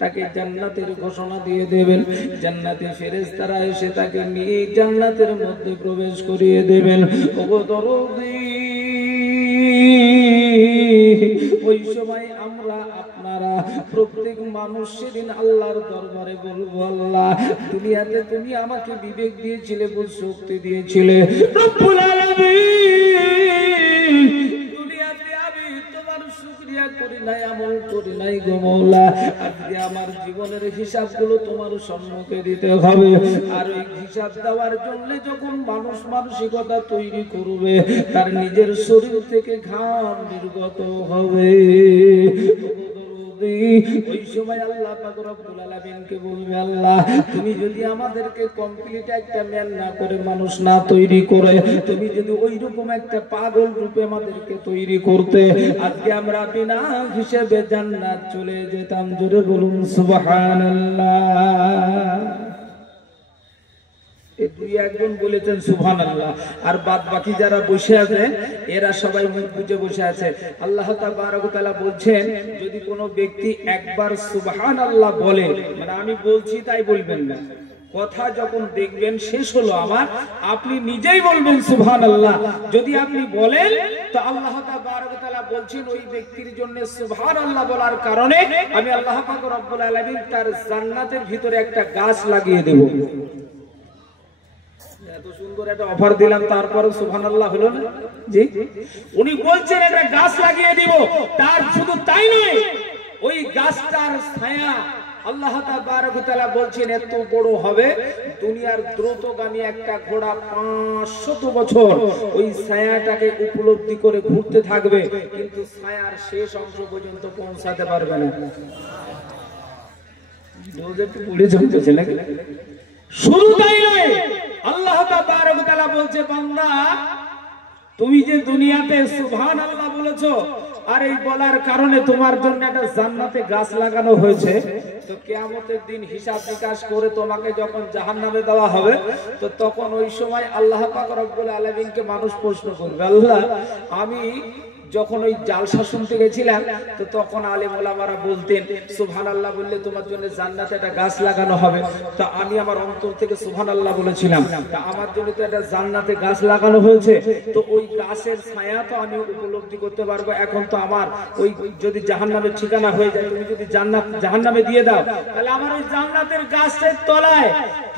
তাকে জান্নাতের ঘোষণা দিয়ে দেবেন। জান্নাতে ফেরেশতারা এসে তাকে নিয়ে জান্নাতের মধ্যে প্রবেশ করিয়ে দেবেন। ওগো দরদি, ওই সময় আমরা আপনারা প্রত্যেক মানুষ সেদিন আল্লাহর দরবারে বলবো, আল্লাহ, দুনিয়াতে তুমি আমাকে বিবেক দিয়েছিলে, বুদ্ধি দিয়েছিলে, রব্বুল আলামিন, দুনিয়াতে আমি তোমার শুকরিয়া করি নাই, আমল করি নাই গো মওলা। আজকে আমার জীবনের হিসাবগুলো তোমার সম্মুখে দিতে হবে। আর ওই হিসাব দেওয়ার জন্য যখন মানুষ মানসিকতা তৈরি করবে, তার নিজের শরীর থেকে ঘাম নির্গত হবে। ওই সময় আল্লাহ পাক রব্বুল আলামিনকে বলবে, আল্লাহ, তুমি যদি আমাদেরকে কমপ্লিট একটা ম্যান না করে, মানুষ না তৈরি করে, তুমি যদি ওই রকম একটা পাগল রূপে আমাদেরকে তৈরি করতে, আজকে আমরা বিনা হিসেবে জান্নাত চলে যেতাম। জোরে বলুন সুবহানাল্লাহ। দুই একজন বলেছেন সুবহানাল্লাহ, আর বাদ বাকি যারা বসে আছে এরা সবাই মুখ বুজে বসে আছে। আল্লাহ তাবারক ওয়া তাআলা বলছেন, যদি কোনো ব্যক্তি একবার সুবহানাল্লাহ বলে, মানে আমি বলছি তাই বলবেন না, কথা যখন দেখবেন শেষ হলো আমার, আপনি নিজেই বলবেন সুবহানাল্লাহ। যদি আপনি বলেন, তো আল্লাহ তাবারক ওয়া তাআলা বলছেন ওই ব্যক্তির জন্য সুবহানাল্লাহ বলার কারণে আমি আল্লাহ পাক রব্বুল আলামিন তার জান্নাতের ভিতরে একটা গাছ লাগিয়ে দেব। এত সুন্দর একটা অফার দিলাম, তারপরে সুবহানাল্লাহ হলো না? জি, উনি বলছেন একটা গাছ লাগিয়ে দিব। তার শুধু তাই নয়, ওই গাছটার ছায়া আল্লাহ তাবারক ওয়া তাআলা বলছেন এত বড় হবে, দুনিয়ার দ্রুতগামী একটা ঘোড়া 500 বছর ওই ছায়াটাকে উপলব্ধি করে ঘুরতে থাকবে, কিন্তু ছায়ার শেষ অংশ পর্যন্ত পৌঁছাতে পারবে না। শুধু তাই নয়, আল্লাহ তাবারক ওয়া তাআলা বলছে বান্দা তুমি যে দুনিয়াতে সুবহানাল্লাহ বলেছো, আর এই বলার কারণে তোমার জন্য একটা জান্নাতে গাছ লাগানো হয়েছে, তো কিয়ামতের দিন হিসাব নিকাশ করে তোমাকে যখন জাহান্নামে দেওয়া হবে, তো তখন ওই সময় আল্লাহ পাক রব্বুল আলামিনকে মানুষ প্রশ্ন করবে, আল্লাহ আমি যখন ওই জালসা শুনতে গেছিলাম, তো তখন আলেম ওলামারা বলতেন সুবহানাল্লাহ বললে তোমার জন্য জান্নাতে একটা গাছ লাগানো হবে, তো আমি আমার অন্তর থেকে সুবহানাল্লাহ বলেছিলাম, তা আমার জন্য তো একটা জান্নাতে গাছ লাগানো হয়েছে, তো ওই গাছের ছায়া তো আমি উপলব্ধি করতে পারবো। এখন তো আমার ওই যদি জাহান্নামের ঠিকানা হয়ে যায়, তুমি যদি জাহান্নামে দিয়ে দাও, তাহলে আমার ওই জান্নাতের গাছের তলায়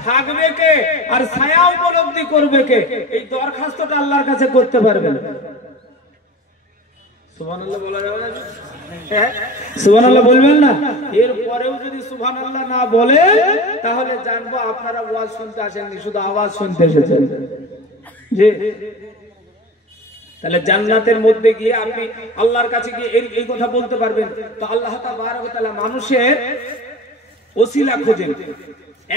থাকবে কে আর ছায়া উপলব্ধি করবে কে? এই দরখাস্তটা আল্লাহর কাছে করতে পারবে না। সুবহানাল্লাহ বলা যাবে না? হ্যাঁ সুবহানাল্লাহ বলবেন না? এরপরেও যদি সুবহানাল্লাহ না বলে, তাহলে জানবো আপনারা ওয়াজ শুনতে আসেননি, শুধু আওয়াজ শুনতে এসেছেন। যে তাহলে জান্নাতের মধ্যে গিয়ে আপনি আল্লাহর কাছে গিয়ে এই কথা বলতে পারবেন। তো আল্লাহ তাবারক ওয়া তাআলা মানুষের ওসিলা খোঁজেন,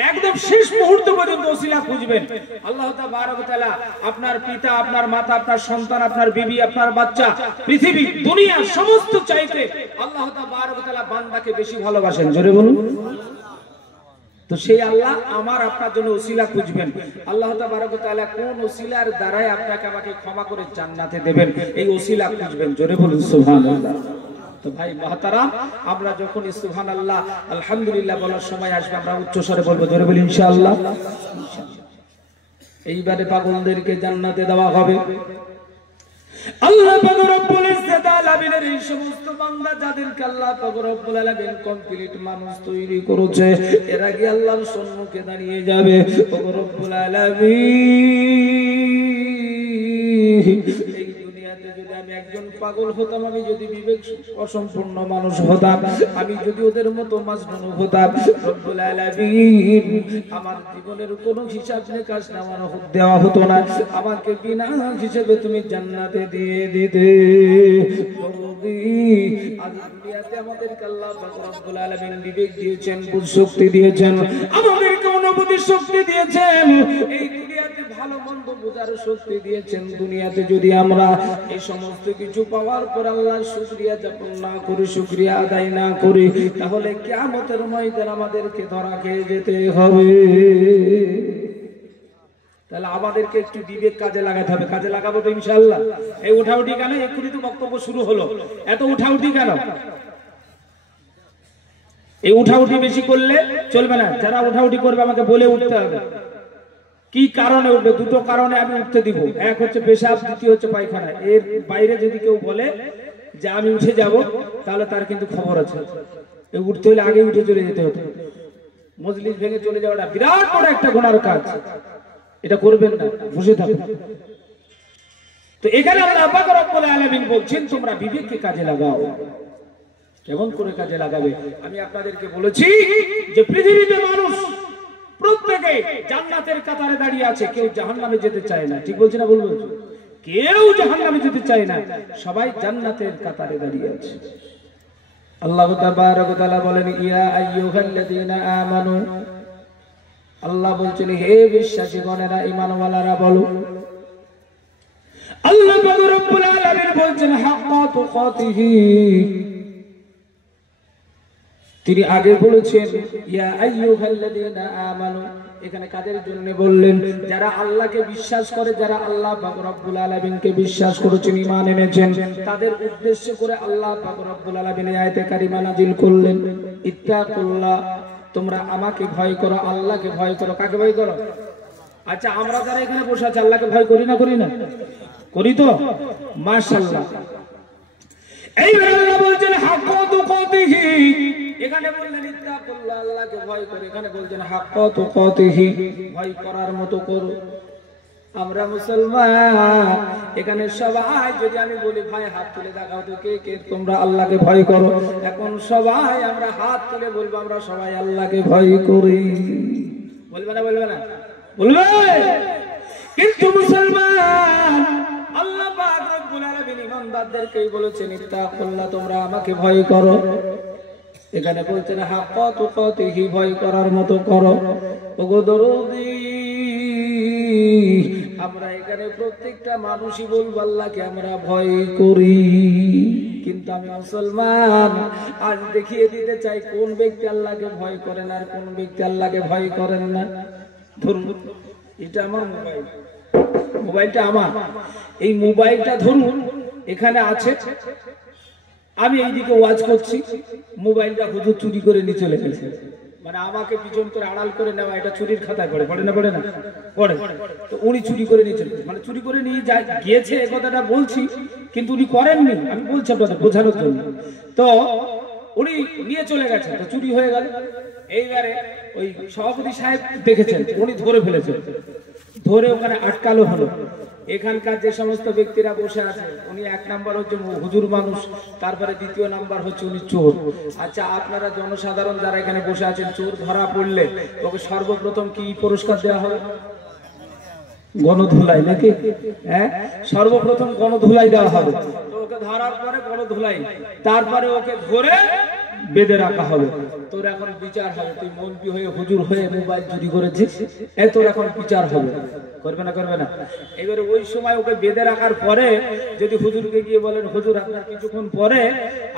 একদম শেষ মুহূর্ত পর্যন্ত ওসিলা খুঁজবেন। আল্লাহ তাবারক ওয়া তাআলা আপনার পিতা, আপনার মাতা, আপনার সন্তান, আপনার বিবি, আপনার বাচ্চা, পৃথিবী, দুনিয়া সমস্ত চাইতে আল্লাহ তাবারক ওয়া তাআলা বান্দাকে বেশি ভালোবাসেন। জোরে বলুন। তো সেই আল্লাহ আমার আপনার জন্য ওসিলা খুঁজবেন। আল্লাহ তাবারক ওয়া তাআলা কোন ওসিলার দ্বারাই আপনাকে আমাকে ক্ষমা করে জান্নাতে দেবেন, এই ওসিলা খুঁজবেন। জোরে বলুন সুবহানাল্লাহ। তো ভাই মুহতারাম, আমরা যখন সুবহানাল্লাহ আলহামদুলিল্লাহ বলার সময় আসবে, আমরা উচ্চ স্বরে বলবো, জোরে বলি ইনশাআল্লাহ। এইবারে পাগলদেরকে জান্নাতে দেওয়া হবে। আল্লাহ পাক রব্বুল ইজ্জত আলামিনের এই সমস্ত বান্দা যাদেরকে আল্লাহ পাক রব্বুল আলামিন কমপ্লিট মানুষ তৈরি করেছে, এরা কি আল্লাহর সম্মুখে দাঁড়িয়ে যাবে, ও রব্বুল আলামিন এই দুনিয়াতে যদি আমি একজন পাগল হতাম, আমি যদি বিবেক অসম্পূর্ণ মানুষ হতাম, আমি যদি ওদের মতো মাজনুন হতাম, রব্বুল আলামিন আমার জীবনের কোনো হিসাব নিকাশ দেওয়া হতো না, আমাকে বিনা হিসেবে তুমি জান্নাতে দিয়ে দিতে। দুনিয়াতে আমাদেরকে আল্লাহ পাক রব্বুল আলামিন বিবেক দিয়েছেন, বুদ্ধি শক্তি দিয়েছেন, আমাদেরকে অনুভূতি শক্তি দিয়েছেন, এই দুনিয়াতে ভালো মন্দ বোঝার শক্তি দিয়েছেন। দুনিয়াতে যদি আমরা এই সমস্ত কিছু পাওয়ার পর আল্লাহর শুকরিয়া যাপন না করি, শুকরিয়া আদায় না করি, তাহলে কিয়ামতের ময়দানে আমাদেরকে ধরা খেয়ে যেতে হবে। তাহলে আমাদেরকে একটু বিবেক কাজে লাগাতে হবে। কাজে লাগাবো তো ইনশাআল্লাহ। এই উঠাউঠি কেন? এক্ষুনি তো বক্তব্য শুরু হলো, এত উঠাউঠি কেন? এই উঠাউঠি বেশি করলে চলবে না। যারা উঠাউঠি করবে আমাকে বলে উঠতে হবে। কি কারণে উঠবে? দুটো কারণে আমি উঠতে দিব। এক হচ্ছে পেশাব, দ্বিতীয় হচ্ছে পায়খানা। এর বাইরে যদি কেউ বলে যে আমি উঠে যাব, তাহলে তার কিন্তু খবর আছে। এই উঠতে হলে আগে উঠে চলে যেতে হতো। মজলিস ভেঙে চলে যাওয়াটা বিরাট বড় একটা গুনার কাজ, এটা করবেন না, বসে থাকুন। তো এখানে আল্লাহ পাক রব্বুল আলামিন বলছেন তোমরা বিবেককে কাজে লাগাও। কেমন করে কাজে লাগাবে? আমি আপনাদেরকে বলেছি যে পৃথিবীতে মানুষ প্রত্যেকে জান্নাতের কাতারে দাঁড়িয়ে আছে, কেউ জাহান্নামে যেতে চায় না। ঠিক বলছি না? বলবো, কেউ জাহান্নামে যেতে চায় না, সবাই জান্নাতের কাতারে দাঁড়িয়ে আছে। আল্লাহ তাবারক ওয়া তাআলা বলেন ইয়া আইয়ুহাল্লাযীনা আমানু, আল্লাহ বলছেন হে বিশ্বাসীগণেরা, ঈমানওয়ালারা বলো। আল্লাহ পাক রব্বুল আলামিন বলছেন হাক্কা তুকাতিহি, তিনি আগে বলেছেন ইয়া আইয়ুহাল্লাযীনা আমানু, এখানে কাদের জন্য বললেন? যারা আল্লাহকে বিশ্বাস করে, যারা আল্লাহ পাক রব্বুল আলামিনকে বিশ্বাস করেছেন, ঈমান এনেছেন, তাদের উদ্দেশ্য করে আল্লাহ পাক রব্বুল আলামিন আয়াতে কারিমা নাযিল করলেন ইত্তাকুল্লাহ, তোমরা আমাকে ভয় করো, আল্লাহকে ভয় করো। কাকে ভয় করো? আচ্ছা, আমরা যারা এখানে বসে আছি আল্লাহকে ভয় করি না? করি না? করি তো, মাশাআল্লাহ। এইবার আল্লাহ বলছেন হাক্কা তুকাতিহি, এখানে বললেন ইত্তাকুল্লাহ, আল্লাহকে ভয় করো, এখানে বলছেন হাক্কা তুকাতিহি, ভয় করার মতো করো। আমরা মুসলমান, এখানে সবাই যদি আমি বলি ভাই হাত তুলে দেখাও তো কে কে তোমরা আল্লাহকে ভয় করো, এখন সবাই আমরা হাত তুলে বলবো আমরা সবাই আল্লাহকে ভয় করি। বলবে না? বলবে না? বলবে। কিন্তু মুসলমান আল্লাহ পাক রব্বুল আলামিন ইমানদারদেরকেই বলেছেন ইত্তাকুল্লাহ, তোমরা আমাকে ভয় করো। এখানে বলছেন হাক্কা তুকাতিহি, ভয় করার মতো করো। ওগো দরদি, আমরা এখানে প্রত্যেকটা মানুষই বলবো আল্লাহকে আমরা ভয় করি। কিন্তু আমি মুসলমান, আজ দেখিয়ে দিতে চাই কোন ব্যক্তি আল্লাহকে ভয় করেন আর কোন ব্যক্তি আল্লাহকে ভয় করেন না। ধরুন এটা আমার মোবাইল, মোবাইলটা আমার, এই মোবাইলটা ধরুন এখানে আছে, আমি এইদিকে ওয়াজ করছি, মোবাইলটা হুজুর চুরি করে নিয়ে চলে গেছে। মানে আমাকে পিছন করে আড়াল করে নেওয়া, এটা চুরির খাতায় পড়ে। পড়ে না? পড়ে না? পড়ে। তো উনি চুরি করে নিয়ে চলে গেছে, মানে চুরি করে নিয়ে গিয়েছে এ কথাটা বলছি, কিন্তু উনি করেননি, আমি বলছি আপনাদের বোঝানোর জন্য। তো উনি নিয়ে চলে গেছে, তো চুরি হয়ে গেল। এইবারে ওই সভাপতি সাহেব দেখেছেন, উনি ধরে ফেলেছেন, ধরে ওখানে আটকালো হলো। এখানকার যে সমস্ত ব্যক্তিরা বসে আছে, উনি এক নাম্বার হচ্ছে হুজুর মানুষ, তারপরে দ্বিতীয় নাম্বার হচ্ছে উনি চোর। আচ্ছা, আপনারা জনসাধারণ যারা এখানে বসে আছেন, চোর ধরা পড়লে ওকে সর্বপ্রথম কি পুরস্কার দেওয়া হবে? গণধুলাই, নাকি? হ্যাঁ, সর্বপ্রথম গণধুলাই দেওয়া হবে। তো ওকে ধরার পরে গণধুলাই, তারপরে ওকে ধরে বেঁধে রাখা হবে। তোর এখন বিচার হবে, তুই মন্ত্রী হয়ে হুজুর হয়ে মোবাইল চুরি করেছিস, তোর এখন বিচার হবে। করবে না? করবে না? এবারে ওই সময় ওকে বেঁধে রাখার পরে যদি হুজুরকে গিয়ে বলেন হুজুর আপনার কিছুক্ষণ পরে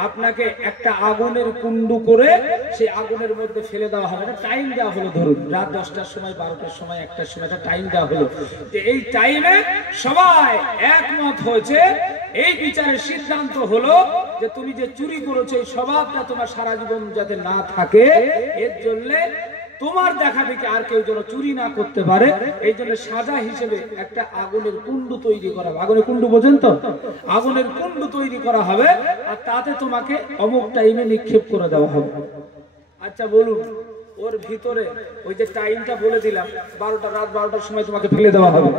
আপনাকে একটা আগুনের কুণ্ডু করে সেই আগুনের মধ্যে ফেলে দেওয়া হবে, টাইম দেওয়া হলো, ধরুন রাত 10টার সময়, 12টার সময়, 1টার সময় একটা টাইম দেওয়া হলো, যে এই টাইমে সবাই একমত হয়েছে, এই বিচারের সিদ্ধান্ত হলো যে তুমি যে চুরি করেছো এই স্বভাবটা তোমার সারা জীবন যাতে না থাকে, এর জন্য তোমার দেখা দেখি আর কেউ যেন চুরি না করতে পারে, এই জন্য সাজা হিসেবে একটা আগুনের কুণ্ডু তৈরি করা হবে। আগুনের কুণ্ডু বোঝেন তো? আগুনের কুণ্ডু তৈরি করা হবে, আর তাতে তোমাকে অমুক টাইমে নিক্ষেপ করে দেওয়া হবে। আচ্ছা বলুন, ওর ভিতরে ওই যে টাইমটা বলে দিলাম 12টা, রাত 12টার সময় তোমাকে ফেলে দেওয়া হবে,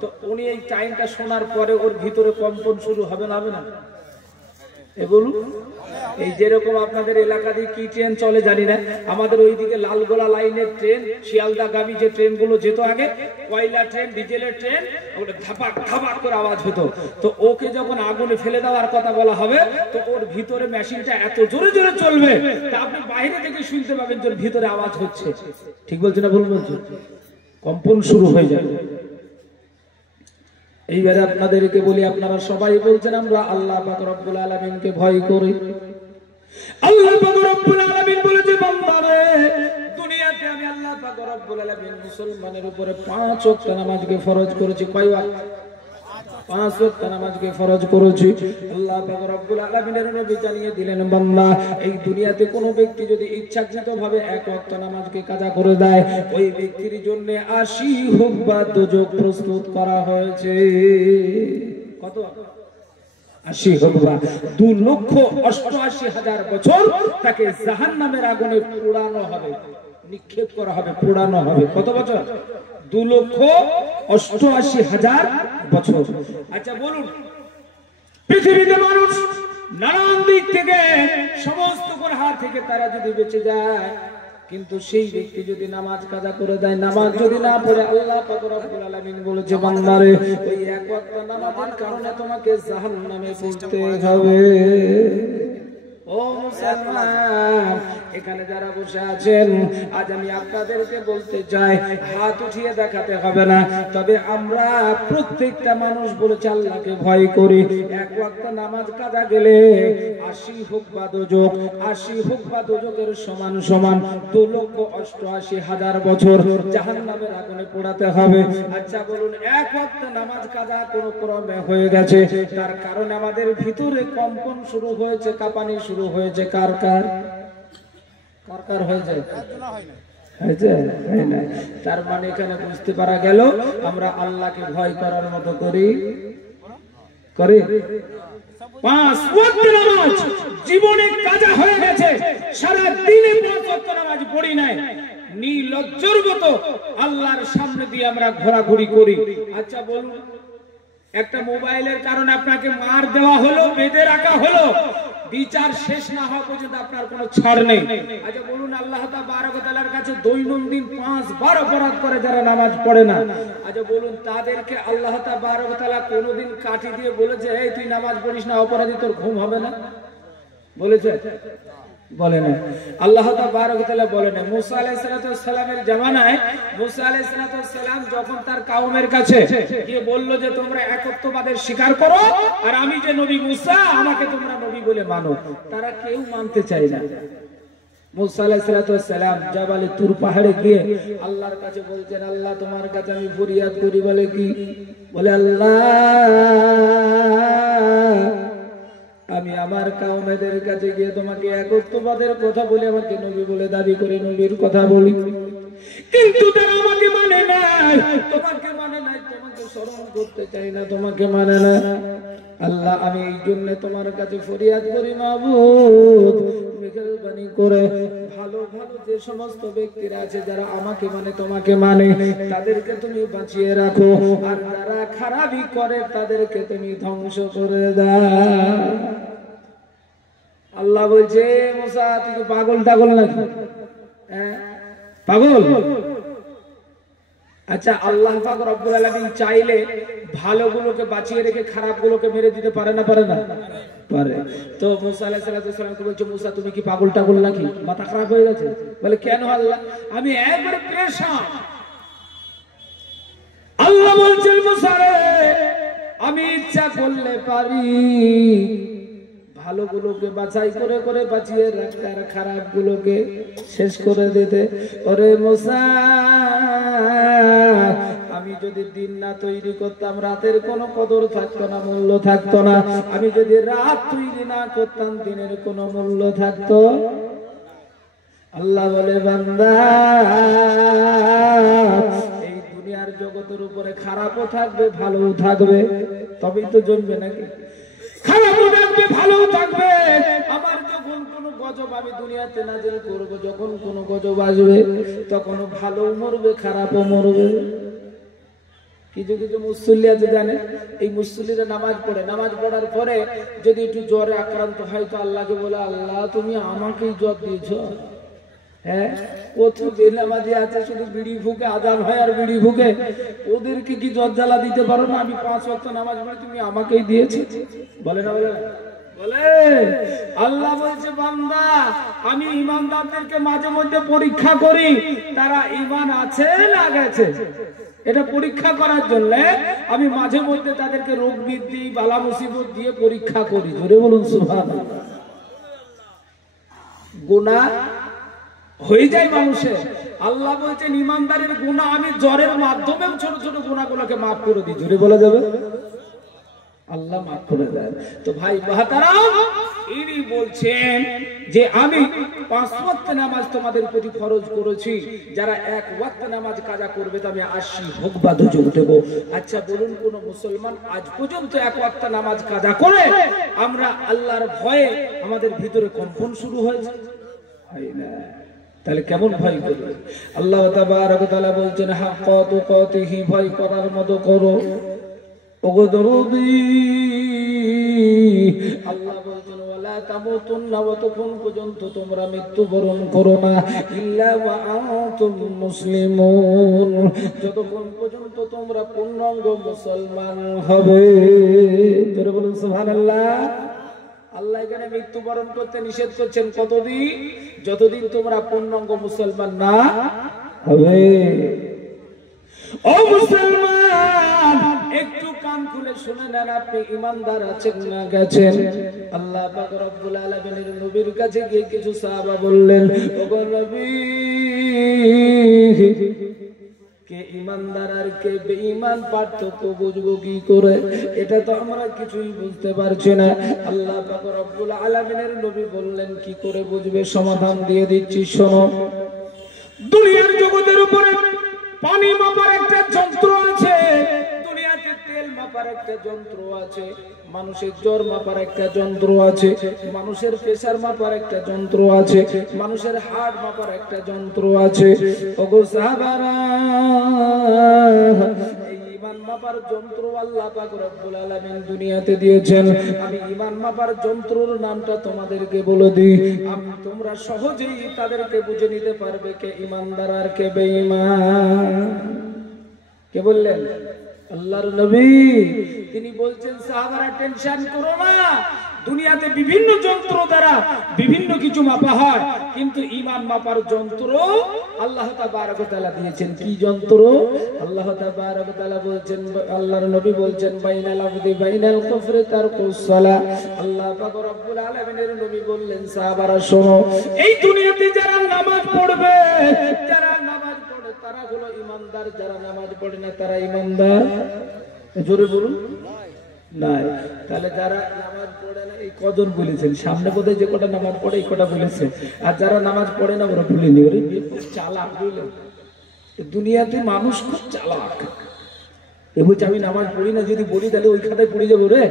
তো উনি এই টাইমটা শোনার পরে ওর ভিতরে কম্পন শুরু হবে না? হবে না? এ বলুন, এই যেরকম আপনাদের এলাকা দিয়ে কি ট্রেন চলে জানি না, আমাদের ওইদিকে লালগোলা লাইনের ট্রেন, শিয়ালদাগামী যে ট্রেনগুলো যেত আগে, কয়লা ট্রেন, ডিজেলের ট্রেন, ওটা ধাপাক ধাপাক করে আওয়াজ হতো। তো ওকে যখন আগুনে ফেলে দেওয়ার কথা বলা হবে, তো ওর ভিতরে মেশিনটা এত জোরে জোরে চলবে, তা আপনি বাইরে থেকে শুনতে পাবেন যে ভিতরে আওয়াজ হচ্ছে। ঠিক বলছে না ভুল বলছে? কম্পন শুরু হয়ে যাবে। এইবারে আপনাদেরকে বলি, আপনারা সবাই বলছেন আমরা আল্লাহ পাক রব্বুল আলামিনকে ভয় করি। আল্লাহ পাক রব্বুল আলামিন বলেছে বান্দারে, দুনিয়াতে আমি আল্লাহ পাক রব্বুল আলামিন মুসলমানের উপরে 5 ওয়াক্ত নামাজকে ফরজ করেছি। কয় ওয়াক্ত? 5 ওয়াক্ত নামাজকে ফরজ করেছি। আল্লাহ পাক রব্বুল আলামিনের নবী জানিয়ে দিলেন, বান্দা এই দুনিয়াতে কোনো ব্যক্তি যদি ইচ্ছাকৃতভাবে 1 ওয়াক্ত নামাজকে কাজা করে দেয়, ওই ব্যক্তির জন্য 80 হুকবা দোজখ প্রস্তুত করা হয়েছে। কত? 80 হুকবা, 2,88,000 বছর তাকে জাহান্নামের আগুনে পোড়ানো হবে, নিক্ষেপ করা হবে, পোড়ানো হবে। কত বছর? 2,88,000 বছর। আচ্ছা বলুন, পৃথিবীতে মানুষ নানান দিক থেকে সমস্ত গুনাহ থেকে তারা যদি বেঁচে যায়, কিন্তু সেই ব্যক্তি যদি নামাজ কাজা করে দেয়, নামাজ যদি না পড়ে, আল্লাহ পাক রব্বুল আলামিন বলেছে বান্দারে ওই এক ওয়াক্ত নামাজের কারণে তোমাকে জাহান্নামে পড়তে হবে। ও মুসলমান, এখানে যারা বসে আছেন, আজ আমি আপনাদেরকে বলতে চাই, হাত উঠিয়ে দেখাতে হবে না, তবে আমরা প্রত্যেকটা মানুষ বলেছে আল্লাহকে ভয় করি। 1 ওয়াক্ত নামাজ কাজা গেলে 80 হুকবা দোজখ, 80 হুকবা দোজখের সমান সমান 2,88,000 বছর জাহান্নামের আগুনে পোড়াতে হবে। আচ্ছা বলুন, 1 ওয়াক্ত নামাজ কাজা কোন ক্রমে হয়ে গেছে, তার কারণে আমাদের ভিতরে কম্পন শুরু হয়েছে, কাঁপানি শুরু হয়েছে। কার কার কার কার হয়েছে? তার মানে এখানে বুঝতে পারা গেল আমরা আল্লাহকে ভয় করার মতো করি। 5 ওয়াক্ত নামাজ জীবনে কাজা হয়ে গেছে, সারা দিনে 5 ওয়াক্ত নামাজ পড়ি নাই, নীল নির্লজ্জর মতো আল্লাহর সামনে দিয়ে আমরা ঘোরাঘুরি করি। আচ্ছা বলুন, একটা মোবাইলের কারণে আপনাকে মার দেওয়া হলো, বেঁধে রাখা হলো, বিচার শেষ না হওয়া পর্যন্ত আপনার কোনো ছাড় নেই। আচ্ছা বলুন, আল্লাহ তাবারক ওয়া তাআলার কাছে দৈনন্দিন 5 বার অপরাধ করে যারা নামাজ পড়ে না, আচ্ছা বলুন তাদেরকে আল্লাহ তাবারক ওয়া তাআলা কোনোদিন কাঠি দিয়ে বলেছে এই তুই নামাজ পড়িস না, অপরাধী তোর ঘুম হবে না? বলেছে? বলে না। আল্লাহ তাবারক ওয়া তাআলা বলে না। মুসা আলাইহিস সালামের জামানায় মুসা আলাইহিস সালাম যখন তার কওমের কাছে গিয়ে বলল যে তোমরা একত্ববাদের স্বীকার করো আর আমি যে নবী মুসা আমাকে তোমরা নবী বলে মানো, তারা কেউ মানতে চায় না। মুসা আলাইহিস সালাম জাবালে তুর পাহাড়ে গিয়ে আল্লাহর কাছে বলছেন আল্লাহ তোমার কাছে আমি ফরিয়াদ করি। বলে কি? বলে আল্লাহ আমি আমার কওমেদের কাছে গিয়ে তোমাকে একত্ববাদের কথা বলে আমাকে নবী বলে দাবি করে নবীর কথা বলি, কিন্তু তারা আমাকে মানে না, তোমাকে মানে না, তোমাকে স্মরণ করতে চাই না, তোমাকে মানে না। আল্লাহ আমি এই জন্য তোমার কাছে ফরিয়াদ করি মাবুদ, মেহেরবানি করে ভালো ভালো যে সমস্ত ব্যক্তিরা আছে যারা আমাকে মানে তোমাকে মানে তাদেরকে তুমি বাঁচিয়ে রাখো, আর যারা খারাপই করে তাদেরকে তুমি ধ্বংস করে দাও। আল্লাহ বলছে মুসা তুই পাগল টাগল নাকি? পাগল? আচ্ছা আল্লাহ পাক রব্বুল আলামিন চাইলে ভালোগুলোকে বাঁচিয়ে রেখে খারাপগুলোকে মেরে দিতে পারে না? পারে না? পারে। তো মুসা আলাইহিস সালামকে বলছে মুসা তুমি কি পাগল টাগল নাকি, মাথা খারাপ হয়ে গেছে? বলে কেন আল্লাহ? আমি একবার পেরেশান। আল্লাহ বলছেন মুসা রে আমি ইচ্ছা করলে পারি ভালোগুলোকে বাছাই করে করে বাঁচিয়ে রাখতে আর খারাপগুলোকে শেষ করে দিতে। ওরে মুসা আমি যদি দিন না তৈরি করতাম রাতের কোনো কদর থাকতো না, মূল্য থাকতো না। আমি যদি রাত তৈরি না করতাম দিনের কোনো মূল্য থাকতো। আল্লাহ বলে বান্দা এই দুনিয়ার জগতের উপরে খারাপও থাকবে ভালোও থাকবে, তবেই তো জমবে নাকি? খারাপও থাকবে ভালোও থাকবে। আমার যখন কোনো গজব আমি দুনিয়াতে নাজিল করব, যখন কোনো গজব আসবে তখন ভালোও মরবে খারাপও মরবে। কিছু কিছু মুসল্লি আছে জানেন, এই মুসল্লিরা নামাজ পড়ে, নামাজ পড়ার পরে যদি একটু জ্বরে আক্রান্ত হয় তো আল্লাহকে বলে আল্লাহ তুমি আমাকেই জ্বর দিয়েছ। হ্যাঁ ও তো বেনামাজি আছে, শুধু বিড়ি ফুকে আজান হয় আর বিড়ি ফুকে, ওদেরকে কি জ্বর জ্বালা দিতে পারো না? আমি 5 ওয়াক্ত নামাজ পড়ে তুমি আমাকেই দিয়েছি। বলে না? বলে বলে আল্লাহ বলছে বান্দা আমি ইমানদারদেরকে মাঝে মধ্যে পরীক্ষা করি তারা ঈমান আছে না গেছে, এটা পরীক্ষা করার জন্য আমি মাঝে মধ্যে তাদেরকে রোগ বৃদ্ধি বালা মুসিবত দিয়ে পরীক্ষা করি। জোরে বলুন সুবহানাল্লাহ। গুনাহ হয়ে যায় মানুষের, আল্লাহ বলছেন ইমানদারের গুনাহ আমি জ্বরের মাধ্যমে ছোট ছোট গুনাহগুলোকে মাফ করে দিই। জোরে বলা যাবে আল্লাহ মাফ করে দেয়। তো ভাই বাহাতারাম ইনি বলছেন যে আমি 5 ওয়াক্ত নামাজ তোমাদের প্রতি ফরজ করেছি, যারা 1 ওয়াক্ত নামাজ কাজা করবে তো আমি 80 ভোগবা দুজক দেব। আচ্ছা বলুন কোন মুসলমান আজ পর্যন্ত 1 ওয়াক্ত নামাজ কাজা করে আমরা আল্লাহর ভয়ে আমাদের ভিতরে কম্পন শুরু হয়েছে? হয় না। তাহলে কেমন ভয় করবে? আল্লাহ তাবারক ওয়া তাআলা বলছেন হাক্কা তুকাতিহি, ভয় করার মতো করো। আল্লাহ বলছেন ওয়ালা তামুতুন্না, ততক্ষণ পর্যন্ত তোমরা মৃত্যুবরণ করো না, ইল্লা ওয়া আনতুম মুসলিমুন, যতক্ষণ পর্যন্ত তোমরা পূর্ণাঙ্গ মুসলমান হবে। জোরে বলুন সুবহানাল্লাহ। আল্লাহ এখানে মৃত্যুবরণ করতে নিষেধ করছেন কতদিন? যতদিন তোমরা পূর্ণাঙ্গ মুসলমান না হবে। ও মুসলমান একটু কান খুলে শুনে নেন, আপনি ইমানদার আছেন না গেছেন? আল্লাহ পাক রব্বুল আলামিনের নবীর কাছে গিয়ে কিছু সাহাবা বললেন ওগো নবী কে ইমানদার আর কে বেঈমান পার্থক্য বুঝবো কি করে? এটা তো আমরা কিছুই বুঝতে পারছি না। আল্লাহ পাক রব্বুল আলামিনের নবী বললেন কি করে বুঝবে? সমাধান দিয়ে দিচ্ছি শোনো। দুনিয়ার জগতের উপরে পানি মাপার একটা যন্ত্র আছে, দুনিয়াতে তেল মাপার একটা যন্ত্র আছে, মানুষের জ্বর মাপার একটা যন্ত্র আছে, মানুষের প্রেসার মাপার একটা যন্ত্র আছে, মানুষের হার্ট মাপার একটা যন্ত্র আছে। ওগো সাহাবারা, এই ঈমান মাপার যন্ত্র আল্লাহ পাক রব্বুল আলামিন দুনিয়াতে দিয়েছেন। আমি ঈমান মাপার যন্ত্রর নামটা তোমাদেরকে বলে দিই, তোমরা সহজেই তাদেরকে বুঝে নিতে পারবে কে ঈমানদার আর কে বেঈমান। কে বললেন? আল্লাহর নবী। তিনি বলছেন সাহাবারা টেনশন করো না, দুনিয়াতে বিভিন্ন যন্ত্র দ্বারা বিভিন্ন কিছু মাপা হয়, কিন্তু ঈমান মাপার যন্ত্র আল্লাহ তাবারক ওয়া তাআলা দিয়েছেন। কি যন্ত্র? আল্লাহ তাবারক ওয়া তাআলা বলছেন, আল্লাহর নবী বলছেন বাইনাল আবদি বাইনাল কুফরি তারকুস সালাহ। আল্লাহ পাক রব্বুল আলামিনের নবী বললেন সাহাবারা শোনো, এই দুনিয়াতে যারা নামাজ পড়বে, যারা নামাজ পড়ে তারা হলো ঈমানদার, যারা নামাজ পড়ে না তারা ঈমানদার। জোরে বলুন নাই। তাহলে যারা নামাজ পড়ে না এই কজন বলেছেন? সামনে বোধহয় যে কটা নামাজ পড়ে এই কটা বলেছে, আর যারা নামাজ পড়ে না ওরা ভুলেনি। ওরে চালাক, বুঝলেন? দুনিয়াতে মানুষ খুব চালাক। এ বলছে আমি নামাজ পড়ি না, যদি বলি তাহলে ওই খাতায় পড়ে যাবো রে,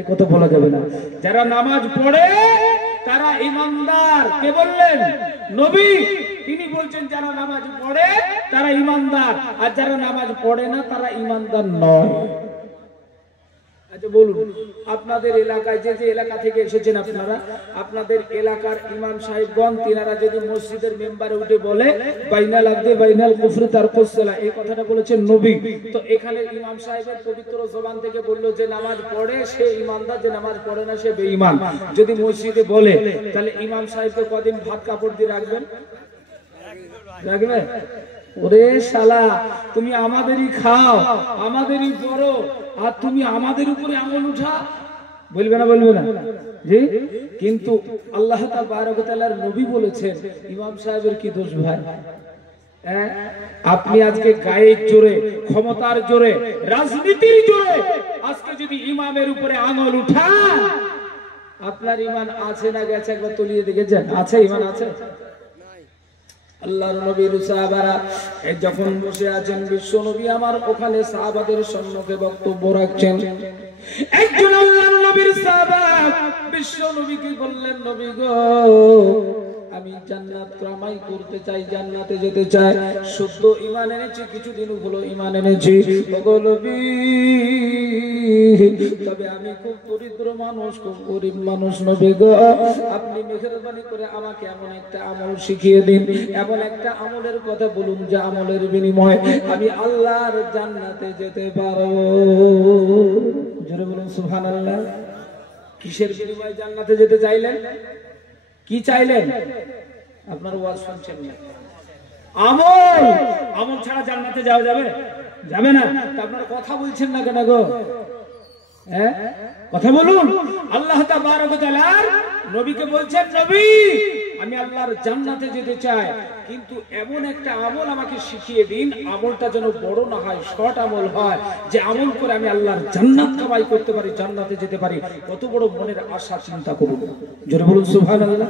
এ কথা বলা যাবে না। যারা নামাজ পড়ে তারা ঈমানদার। কে বললেন? নবী। তিনি বলছেন যারা নামাজ পড়ে তারা ঈমানদার, আর যারা নামাজ পড়ে না তারা ঈমানদার নয়। আচ্ছা বলুন, আপনাদের এলাকায় যে যে এলাকা থেকে এসেছেন আপনারা, আপনাদের এলাকার ইমাম সাহেবগণ তিনারা যদি মসজিদের মেম্বারে উঠে বলে বাইনাল আবদি বাইনাল কুফরি তারকুস সালাহ, এই কথাটা বলেছেন নবী, তো এখানে ইমাম সাহেবের পবিত্র জবান থেকে বললো যে নামাজ পড়ে সে ঈমানদার, যে নামাজ পড়ে না সে বেঈমান, যদি মসজিদে বলে, তাহলে ইমাম সাহেবকে কদিন ভাত কাপড় দিয়ে রাখবেন? রাখবে? ওরে শালা, তুমি আমাদেরই খাও, আমাদেরই পড়ো, আর তুমি আমাদের উপরে আঙুল উঠা, বলবে না? বলবে না জি? কিন্তু আল্লাহ তাবারক ওয়া তাআলার নবী বলেছেন ইমাম সাহেবের কি দোষ ভাই? আপনি আজকে গায়ের জোরে, ক্ষমতার জোরে, রাজনীতির জোরে আজকে যদি ইমামের উপরে আঙুল উঠান, আপনার ঈমান আছে না গেছে একবার তলিয়ে দেখেছেন? আছে? ঈমান আছে? আল্লাহর নবীর সাহাবারা যখন বসে আছেন, বিশ্ব নবী আমার ওখানে সাহাবাদের সম্মুখে বক্তব্য রাখছেন। একজন আল্লাহর নবীর সাহাবা বিশ্ব নবীকে বললেন, নবী গো, আমি জান্নাত কামাই করতে চাই, জান্নাতে যেতে চাই, শুদ্ধ ঈমান এনেছি, কিছুদিন হলো ঈমান এনেছি, ওগো নবী, তবে আমি খুব দরিদ্র মানুষ, খুব গরিব মানুষ, নবী গো, আপনি মেহেরবানি করে আমাকে এমন একটা আমল শিখিয়ে দিন, এমন একটা আমলের কথা বলুন যে আমলের বিনিময়ে আমি আল্লাহর জান্নাতে যেতে পারবো। জোরে বলুন সুবহানাল্লাহ। কিসের বিনিময়ে জান্নাতে যেতে চাইলেন? কি চাইলেন? আপনার ওয়াজ শুনছেন না? আমল। আমল ছাড়া জান্নাতে যাওয়া যাবে? যাবে না। আপনারা কথা বলছেন না কেন গো? হ্যাঁ, কথা বলুন। আল্লাহ তাবারক ওয়া তাআলার নবীকে বলছেন, নবী, আমি আল্লাহর জান্নাতে যেতে চাই, কিন্তু এমন একটা আমল আমাকে শিখিয়ে দিন, আমলটা যেন বড় না হয়, শর্ট আমল হয়, যে আমল করে আমি আল্লাহর জান্নাত কামাই করতে পারি, জান্নাতে যেতে পারি। কত বড় মনের আশা, চিন্তা করুন। জোরে বলুন সুবহানাল্লাহ।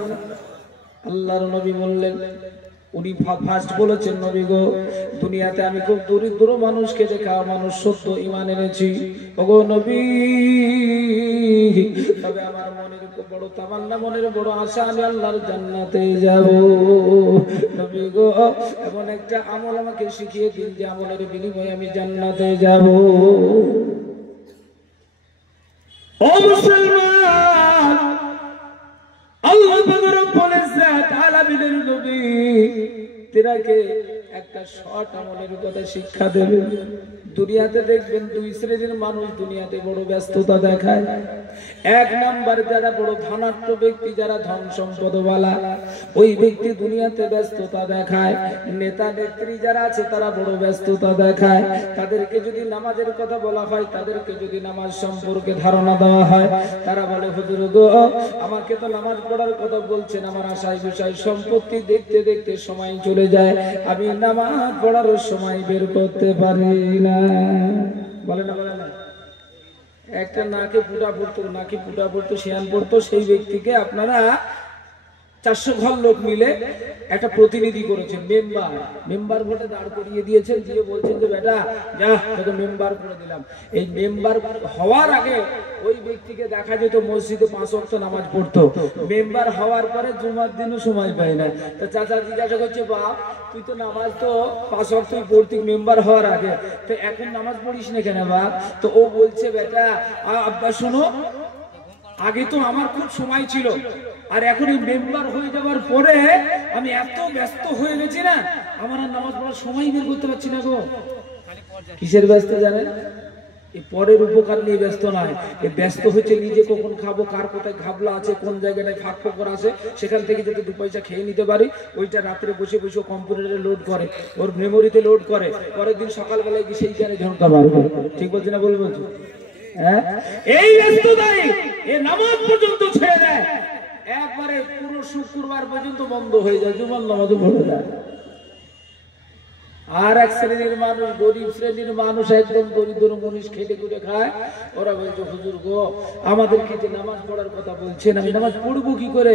আল্লাহর নবী বললেন, উনি ফার্স্ট বলেছেন, নবী গো, দুনিয়াতে আমি খুব দরিদ্র মানুষকে দেখা মানুষ সত্য ঈমান এনেছি, ওগো নবী, তবে আমার মনের খুব বড় তামান্না, মনের বড় আশা, আমি আল্লাহর জান্নাতে যাব। নবী গো, এমন একটা আমল আমাকে শিখিয়ে দিন যে আমলের বিনিময়ে আমি জান্নাতে যাব। ও মুসলমান, আল্লাহ রব্বুল ইজ্জত আলামিনের নবী তিনাকে একটা শর্ট আমলের কথা শিক্ষা দেবেন। দুনিয়াতে দেখবেন দুই শ্রেণীর মানুষ দুনিয়াতে বড় ব্যস্ততা দেখায়। এক নাম্বার যারা বড় ধনাঢ্য ব্যক্তি, যারা ধন সম্পদওয়ালা, ওই ব্যক্তি দুনিয়াতে ব্যস্ততা দেখায়। নেতা নেত্রী যারা আছে তারা বড় ব্যস্ততা দেখায়। তাদেরকে যদি নামাজের কথা বলা হয়, তাদেরকে যদি নামাজ সম্পর্কে ধারণা দেওয়া হয়, তারা বলে, হুজুর গো, আমাকে তো নামাজ পড়ার কথা বলছেন, আমার আশায় বিষয় সম্পত্তি দেখতে দেখতে সময় চলে যায়, আমি নামাজ পড়ার সময় বের করতে পারি না। বলে না? বলে না? একটা নাকে ফুটা পড়তো, নাকি ফুটা পড়তো, শিয়ান পড়তো, সেই ব্যক্তিকে আপনারা 400 ঘর লোক মিলে একটা প্রতিনিধি করেছেন, মেম্বার ভোটে দাঁড় করিয়ে দিয়েছেন, দিয়ে বলছেন যে বেটা যা, তোকে মেম্বার করে দিলাম। এই মেম্বার হওয়ার আগে ওই ব্যক্তিকে দেখা যেত মসজিদে 5 ওয়াক্ত নামাজ পড়তো, মেম্বার হওয়ার পরে জুমার দিনও সময় পায় না। তো চাচা জিজ্ঞাসা করছে, বাপ তুই তো নামাজ তো 5 ওয়াক্তই পড়তি মেম্বার হওয়ার আগে, তো এখন নামাজ পড়িস না কেন বাপ? তো ও বলছে, বেটা আব্বা শোনো, আগে তো আমার খুব সময় ছিল, আর এখন এই মেম্বার হয়ে যাওয়ার পরে আমি এত ব্যস্ত হয়ে গেছি না, আমার আর নামাজ পড়ার সময় বের করতে পারছি না গো। কিসের ব্যস্ত জানেন? এই পরের উপকার নিয়ে ব্যস্ত নয়, এই ব্যস্ত হচ্ছে নিজে কখন খাবো, কার কোথায় ঘাবলা আছে, কোন জায়গাটায় ফাঁক ফোকর আছে, সেখান থেকে যদি 2 পয়সা খেয়ে নিতে পারি, ওইটা রাত্রে বসে বসে কম্পিউটারে লোড করে, ওর মেমোরিতে লোড করে, পরের দিন সকালবেলায় গিয়ে সেইখানে ঝঙ্কা মারবে। ঠিক বলছি না বলবো? হ্যাঁ, এই ব্যস্ততাই এ নামাজ পর্যন্ত ছেড়ে দেয়, একবারে পুরো শুক্রবার পর্যন্ত বন্ধ হয়ে যায়, জুমার নামাজও পড়ে যায়। আর এক শ্রেণীর মানুষ, গরিব শ্রেণীর মানুষ, একদম দরিদ্র মানুষ, খেটে খুটে খায়, ওরা বলছে হুজুর গো আমাদেরকে যে নামাজ পড়ার কথা বলছেন, আমি নামাজ পড়বো কি করে?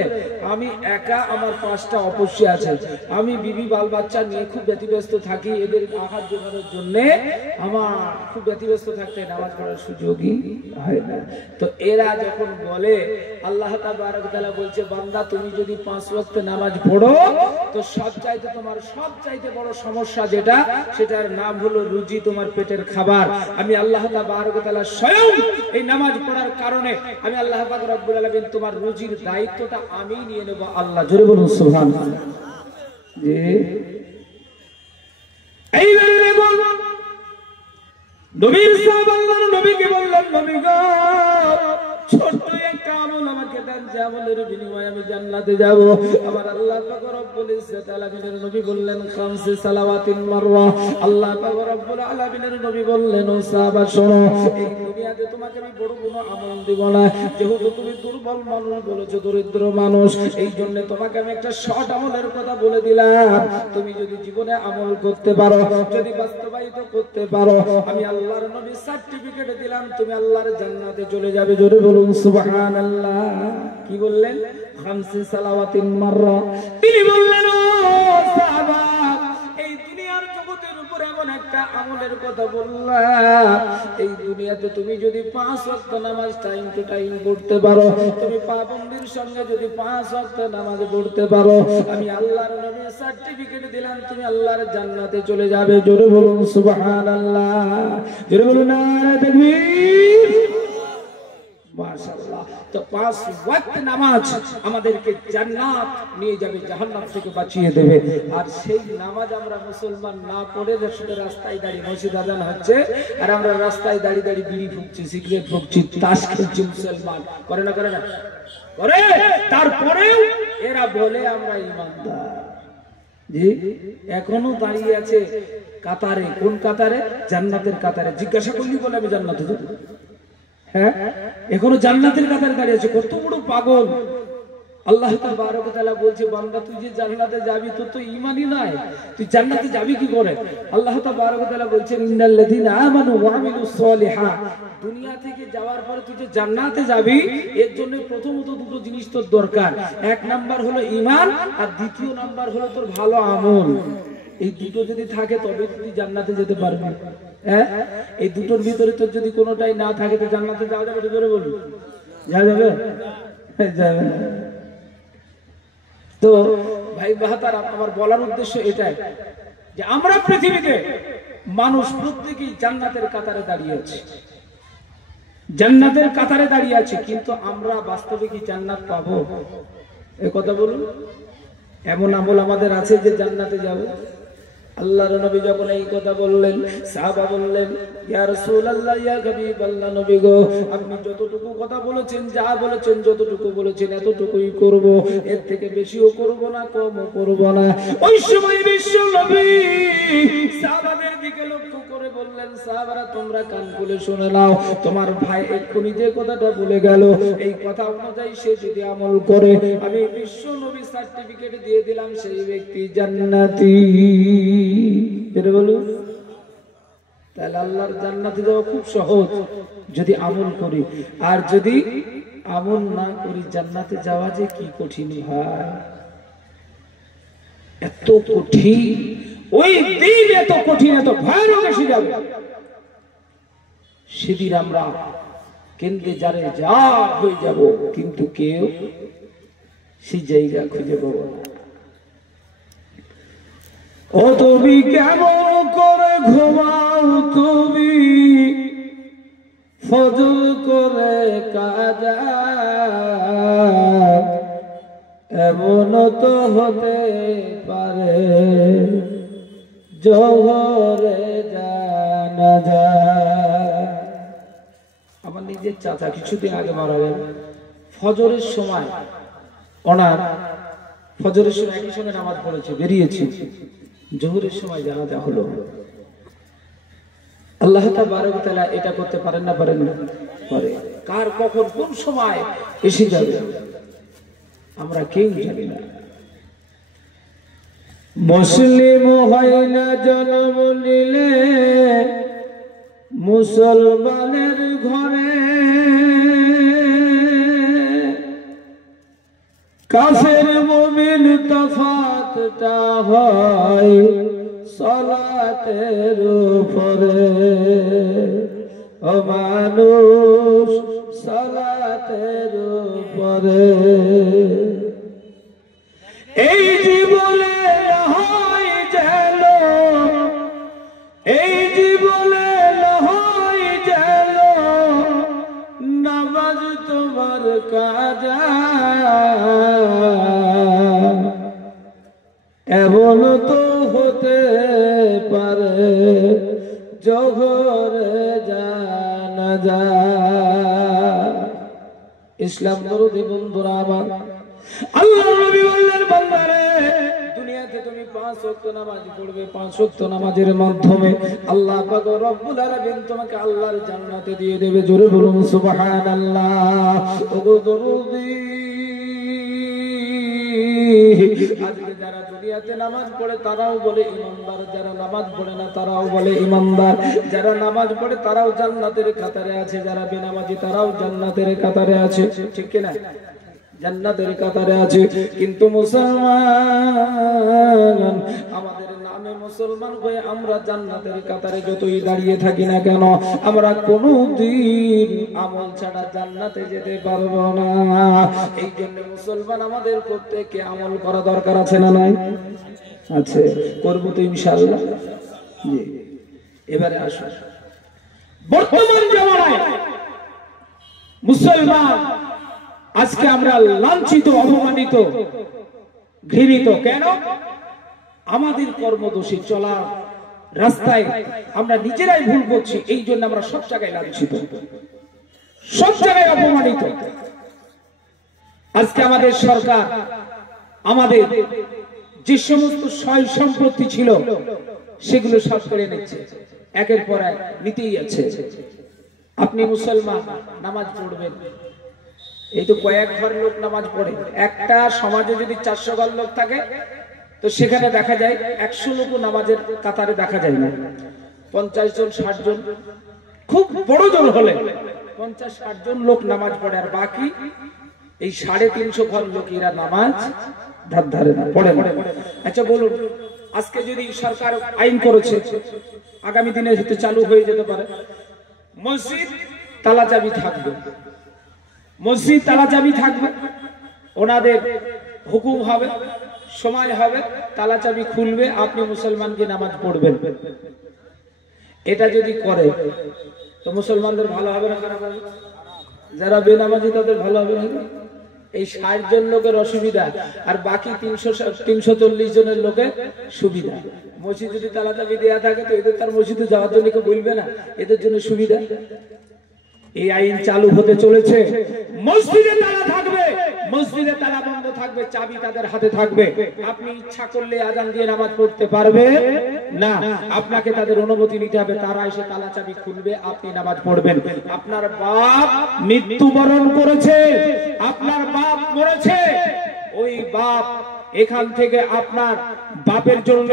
আমি একা, আমার 5টা অপস্যা আছে, আমি বিবি বাল বাচ্চা নিয়ে খুব ব্যতিব্যস্ত থাকি, এদের আহার জোগানোর জন্য আমার খুব ব্যতিব্যস্ত থাকতে নামাজ পড়ার সুযোগই হয় না। তো এরা যখন বলে, আল্লাহ তাবারক ওয়া তাআলা বলছে, বান্দা তুমি যদি 5 ওয়াক্ত নামাজ পড়ো, তো সবচাইতে তোমার সবচাইতে বড় সমস্যা যেটা, সেটার নাম হলো রুজি, তোমার পেটের খাবার। আমি আল্লাহ তাবারক ওয়া তাআলা স্বয়ং এই নামাজ পড়ার কারণে আমি আল্লাহ পাক রব্বুল আলামিন তোমার রুজির দায়িত্বটা আমি নিয়ে নেব। আল্লাহ জোরে বলুন সুবহানাল্লাহ। জি এইবারে বল, নবীর সাহাবা আল্লাহর নবীকে বললেন, নবী গো ছোট্ট একটা আমল আমাকে দেন, যে আমলের বিনিময়ে আমি জান্নাতে যাব। আমার আল্লাহ পাক রব্বুল ইজ্জত আলামিনের নবী বললেন, 5 সালাওয়াতিন মাররা। আল্লাহ পাক রব্বুল আলামিনের নবী বললেন, ও সাহাবা শোনো, এই দুনিয়াতে তোমাকে আমি বড় কোনো আমল দেব না, যেহেতু তুমি দুর্বল মানুষ বলেছো, দরিদ্র মানুষ, এই জন্য তোমাকে আমি একটা শর্ট আমলের কথা বলে দিলাম। তুমি যদি জীবনে আমল করতে পারো, যদি বাস্তবায়িত করতে পারো, আমি আল্লাহর নবী সার্টিফিকেট দিলাম, তুমি আল্লাহর জান্নাতে চলে যাবে। জোরে বলুন সুবহানাল্লাহ। কি বললেন? 5 সালাওয়াতিন মাররা। তিনি বললেন, ও সাহাবা, এই দুনিয়ার জগতের উপর এমন একটা আমলের কথা বললাম, এই দুনিয়াতে তুমি যদি 5 ওয়াক্ত নামাজ টাইম টু টাইম পড়তে পারো, তুমি পাবন্দির সঙ্গে যদি 5 ওয়াক্ত নামাজ পড়তে পারো, আমি আল্লাহর নবী সার্টিফিকেট দিলাম, তুমি আল্লাহর জান্নাতে চলে যাবে। জোরে বলুন সুবহানাল্লাহ। জোরে বলুন নারে তাকবীর। মাশাআল্লাহ। তো 5 ওয়াক্ত নামাজ আমাদেরকে জান্নাত নিয়ে যাবে, জাহান্নাম থেকে বাঁচিয়ে দেবে। আর সেই নামাজ আমরা মুসলমান না পড়ে শুধু রাস্তায় দাঁড়িয়ে, মসজিদ আজান হচ্ছে আর আমরা রাস্তায় দাঁড়িয়ে দাঁড়িয়ে বিড়ি ফুঁকছি, সিগারেট ফুঁকছি, তাস খেলছি। মুসলমান করে না? করে না? করে। তারপরেও এরা বলে আমরা ইমানদার। জি, এখনো দাঁড়িয়ে আছে কাতারে। কোন কাতারে? জান্নাতের কাতারে। জিজ্ঞাসা করলি বলে আমি জান্নাতে যাব। হ্যাঁ, এখনো জান্নাতের কাতারে দাঁড়িয়ে আছে। কত বড় পাগল! আল্লাহ তাবারক ওয়া তাআলা বলছে, বান্দা তুই যে জান্নাতে যাবি, তোর তো ঈমানই নাই, তুই জান্নাতে যাবি কি করে? আল্লাহ তাবারক ওয়া তাআলা বলছেন, ইন্নাল্লাযীনা আমানু ওয়া আমিলুস সালিহাত। দুনিয়া থেকে যাওয়ার পরে তুই যে জান্নাতে যাবি, এর জন্য প্রথমত দুটো জিনিস তোর দরকার। এক নাম্বার হলো ঈমান, আর দ্বিতীয় নাম্বার হলো তোর ভালো আমল। এই দুটো যদি থাকে তবে তুই জান্নাতে যেতে পারবি। হ্যাঁ, এই দুটোর ভিতরে তোর যদি কোনোটাই না থাকে, তো জান্নাতে যাওয়া যাবে? জোরে বলুন, যাওয়া যাবে? যাবে না। তো ভাই বাহাতারা, আমার বলার উদ্দেশ্য এটাই যে আমরা পৃথিবীতে মানুষ প্রত্যেকেই জান্নাতের কাতারে দাঁড়িয়ে আছে, জান্নাতের কাতারে দাঁড়িয়ে আছে, কিন্তু আমরা বাস্তবে কি জান্নাত পাবো? এ কথা বলুন। এমন আমল আমাদের আছে যে জান্নাতে যাবে? আল্লাহর নবী যখন এই কথা বললেন, সাহাবা বললেন, ইয়া রাসূলুল্লাহ, ইয়া হাবিবাল্লাহ, নবী গো, আপনি যতটুকু কথা বলেছেন, যা বলেছেন, যতটুকু বলেছেন এতটুকুই করব, এর থেকে বেশিও করব না, কমও করব না। ওই সময় বিশ্ব নবী সাহাবাদের দিকে লক্ষ্য করে বললেন, সাহাবারা তোমরা কান খুলে শুনে নাও, তোমার ভাই এক্ষুনি যে কথাটা বলে গেল, এই কথা অনুযায়ী সে যদি আমল করে, আমি বিশ্ব নবী সার্টিফিকেট দিয়ে দিলাম, সেই ব্যক্তি জান্নাতি। এটা বলুন। তাহলে আল্লাহর জান্নাতে যাওয়া খুব সহজ যদি আমল করি, আর যদি আমল না করি জান্নাতে যাওয়া যে কি কঠিন হয়। এত কঠিন, ওই দিন এত কঠিন, এত ভয়ানক এসে যাবে, সেদিন আমরা কেন্দ্রে যারে যা হয়ে যাব, কিন্তু কেউ সেই জায়গা খুঁজে পাবো না। ও তুমি কেমন করে ঘুমাও, তুমি ফজল করে কাজা, এমন তো হতে পারে জোহরে জানাজা। আমার নিজের চাচা কিছুদিন আগে মারা গেল। ফজরের সময় ওনার, ফজরের সময় একই সঙ্গে নামাজ পড়েছে, বেরিয়েছি, জোহরের সময় জানাজা হলো। আল্লাহ তাবারক ওয়া তাআলা এটা করতে পারেন না, পারেন না, পারে। কার কখন কোন সময় এসে যাবে আমরা কেউ জানি না। মুসলিম হয় না জন্ম নিলে মুসলমানের ঘরে, কাফের মুমিন তফাতটা হয় সালাতের উপরে। ও মানুষ সালাতের উপরে, এই জীবনে হয় যেন, এই জীবনে হয় যেন নামাজ তোমার কাজা, এমন তো হতে পারে জোহরে জানাজা। ইসলাম দরদি বন্ধুরা আমার, আল্লাহর নবী বললেন, বান্দারে দুনিয়াতে তুমি 5 ওয়াক্ত নামাজ পড়বে, 5 ওয়াক্ত নামাজের মাধ্যমে আল্লাহ পাক রব্বুল আলামিন তোমাকে আল্লাহর জান্নাতে দিয়ে দেবে। জোরে বলুন সুবহানাল্লাহ। ওগো দরদি, আজকে যারা দুনিয়াতে নামাজ পড়ে তারাও বলে ইমানদার, যারা নামাজ পড়ে না তারাও বলে ইমানদার। যারা নামাজ পড়ে তারাও জান্নাতের কাতারে আছে, যারা বেনামাজি তারাও জান্নাতের কাতারে আছে, ঠিক কি না? জান্নাতের কাতারে আছে। কিন্তু মুসলমান, আমাদের নামে মুসলমান হয়ে আমরা জান্নাতের কাতারে যতই দাঁড়িয়ে থাকি না কেন, আমরা কোনদিন আমল ছাড়া জান্নাতে যেতে পারবো না। এই জন্য মুসলমান আমাদের প্রত্যেককে আমল করা দরকার আছে না নাই? আছে, করবো তো ইনশাআল্লাহ। জি, এবারে আসুন, বর্তমান জামানায় মুসলমান আজকে আমরা লাঞ্ছিত, অপমানিত, ঘৃণিত। কেন? আমাদের কর্মদোষী চলা রাস্তায় আমরা নিজেরাই ভুল করছি, এই জন্য আমরা সব জায়গায় লাঞ্ছিত, সব জায়গায় অপমানিত। আজকে আমাদের সরকার আমাদের যে সমস্ত সয় সম্পত্তি ছিল সেগুলো সব করে নিচ্ছে, একের পর এক নিতেই আছে। আপনি মুসলমান, নামাজ পড়বেন, এই তো কয়েক ঘর লোক নামাজ পড়ে। একটা সমাজে যদি 400 ঘর লোক থাকে তো সেখানে দেখা যায় 100 লোক নামাজের কাতারে দেখা যায় না। 50 জন 60 জন, খুব বড় জন হলে 50-60 জন লোক নামাজ পড়ে, আর বাকি এই 350 ঘর লোক এরা নামাজ ধারে না, পড়ে না। আচ্ছা বলুন, আজকে যদি সরকার আইন করেছে, আগামী দিনে হয়তো চালু হয়ে যেতে পারে, মসজিদ তালা চাবি থাকবে, মসজিদ তালা চাবি থাকবে, ওনাদের হুকুম হবে, সময় হবে, তালা চাবি খুলবে, আপনি মুসলমানকে নামাজ পড়বেন। এটা যদি করে তো মুসলমানদের ভালো হবে না খারাপ হবে? যারা বেনামাজি তাদের ভালো হবে না? এই 60 জন লোকের অসুবিধা, আর বাকি 340 জনের লোকের সুবিধা। মসজিদ যদি তালা চাবি দেওয়া থাকে তো এদের তার মসজিদে যাওয়ার জন্য কেউ বলবে না, এদের জন্য সুবিধা। এই আইন চালু হতে চলেছে, মসজিদে তালা থাকবে, মসজিদে তালা বন্ধ থাকবে, চাবি তাদের হাতে থাকবে। আপনি ইচ্ছা করলে আজান দিয়ে নামাজ পড়তে পারবে না, আপনাকে তাদের অনুমতি নিতে হবে, তারা এসে তালা চাবি খুলবে, আপনি নামাজ পড়বেন। আপনার বাপ মৃত্যুবরণ করেছে, আপনার বাপ মরেছে, ওই বাপ এখান থেকে আপনার বাপের জন্য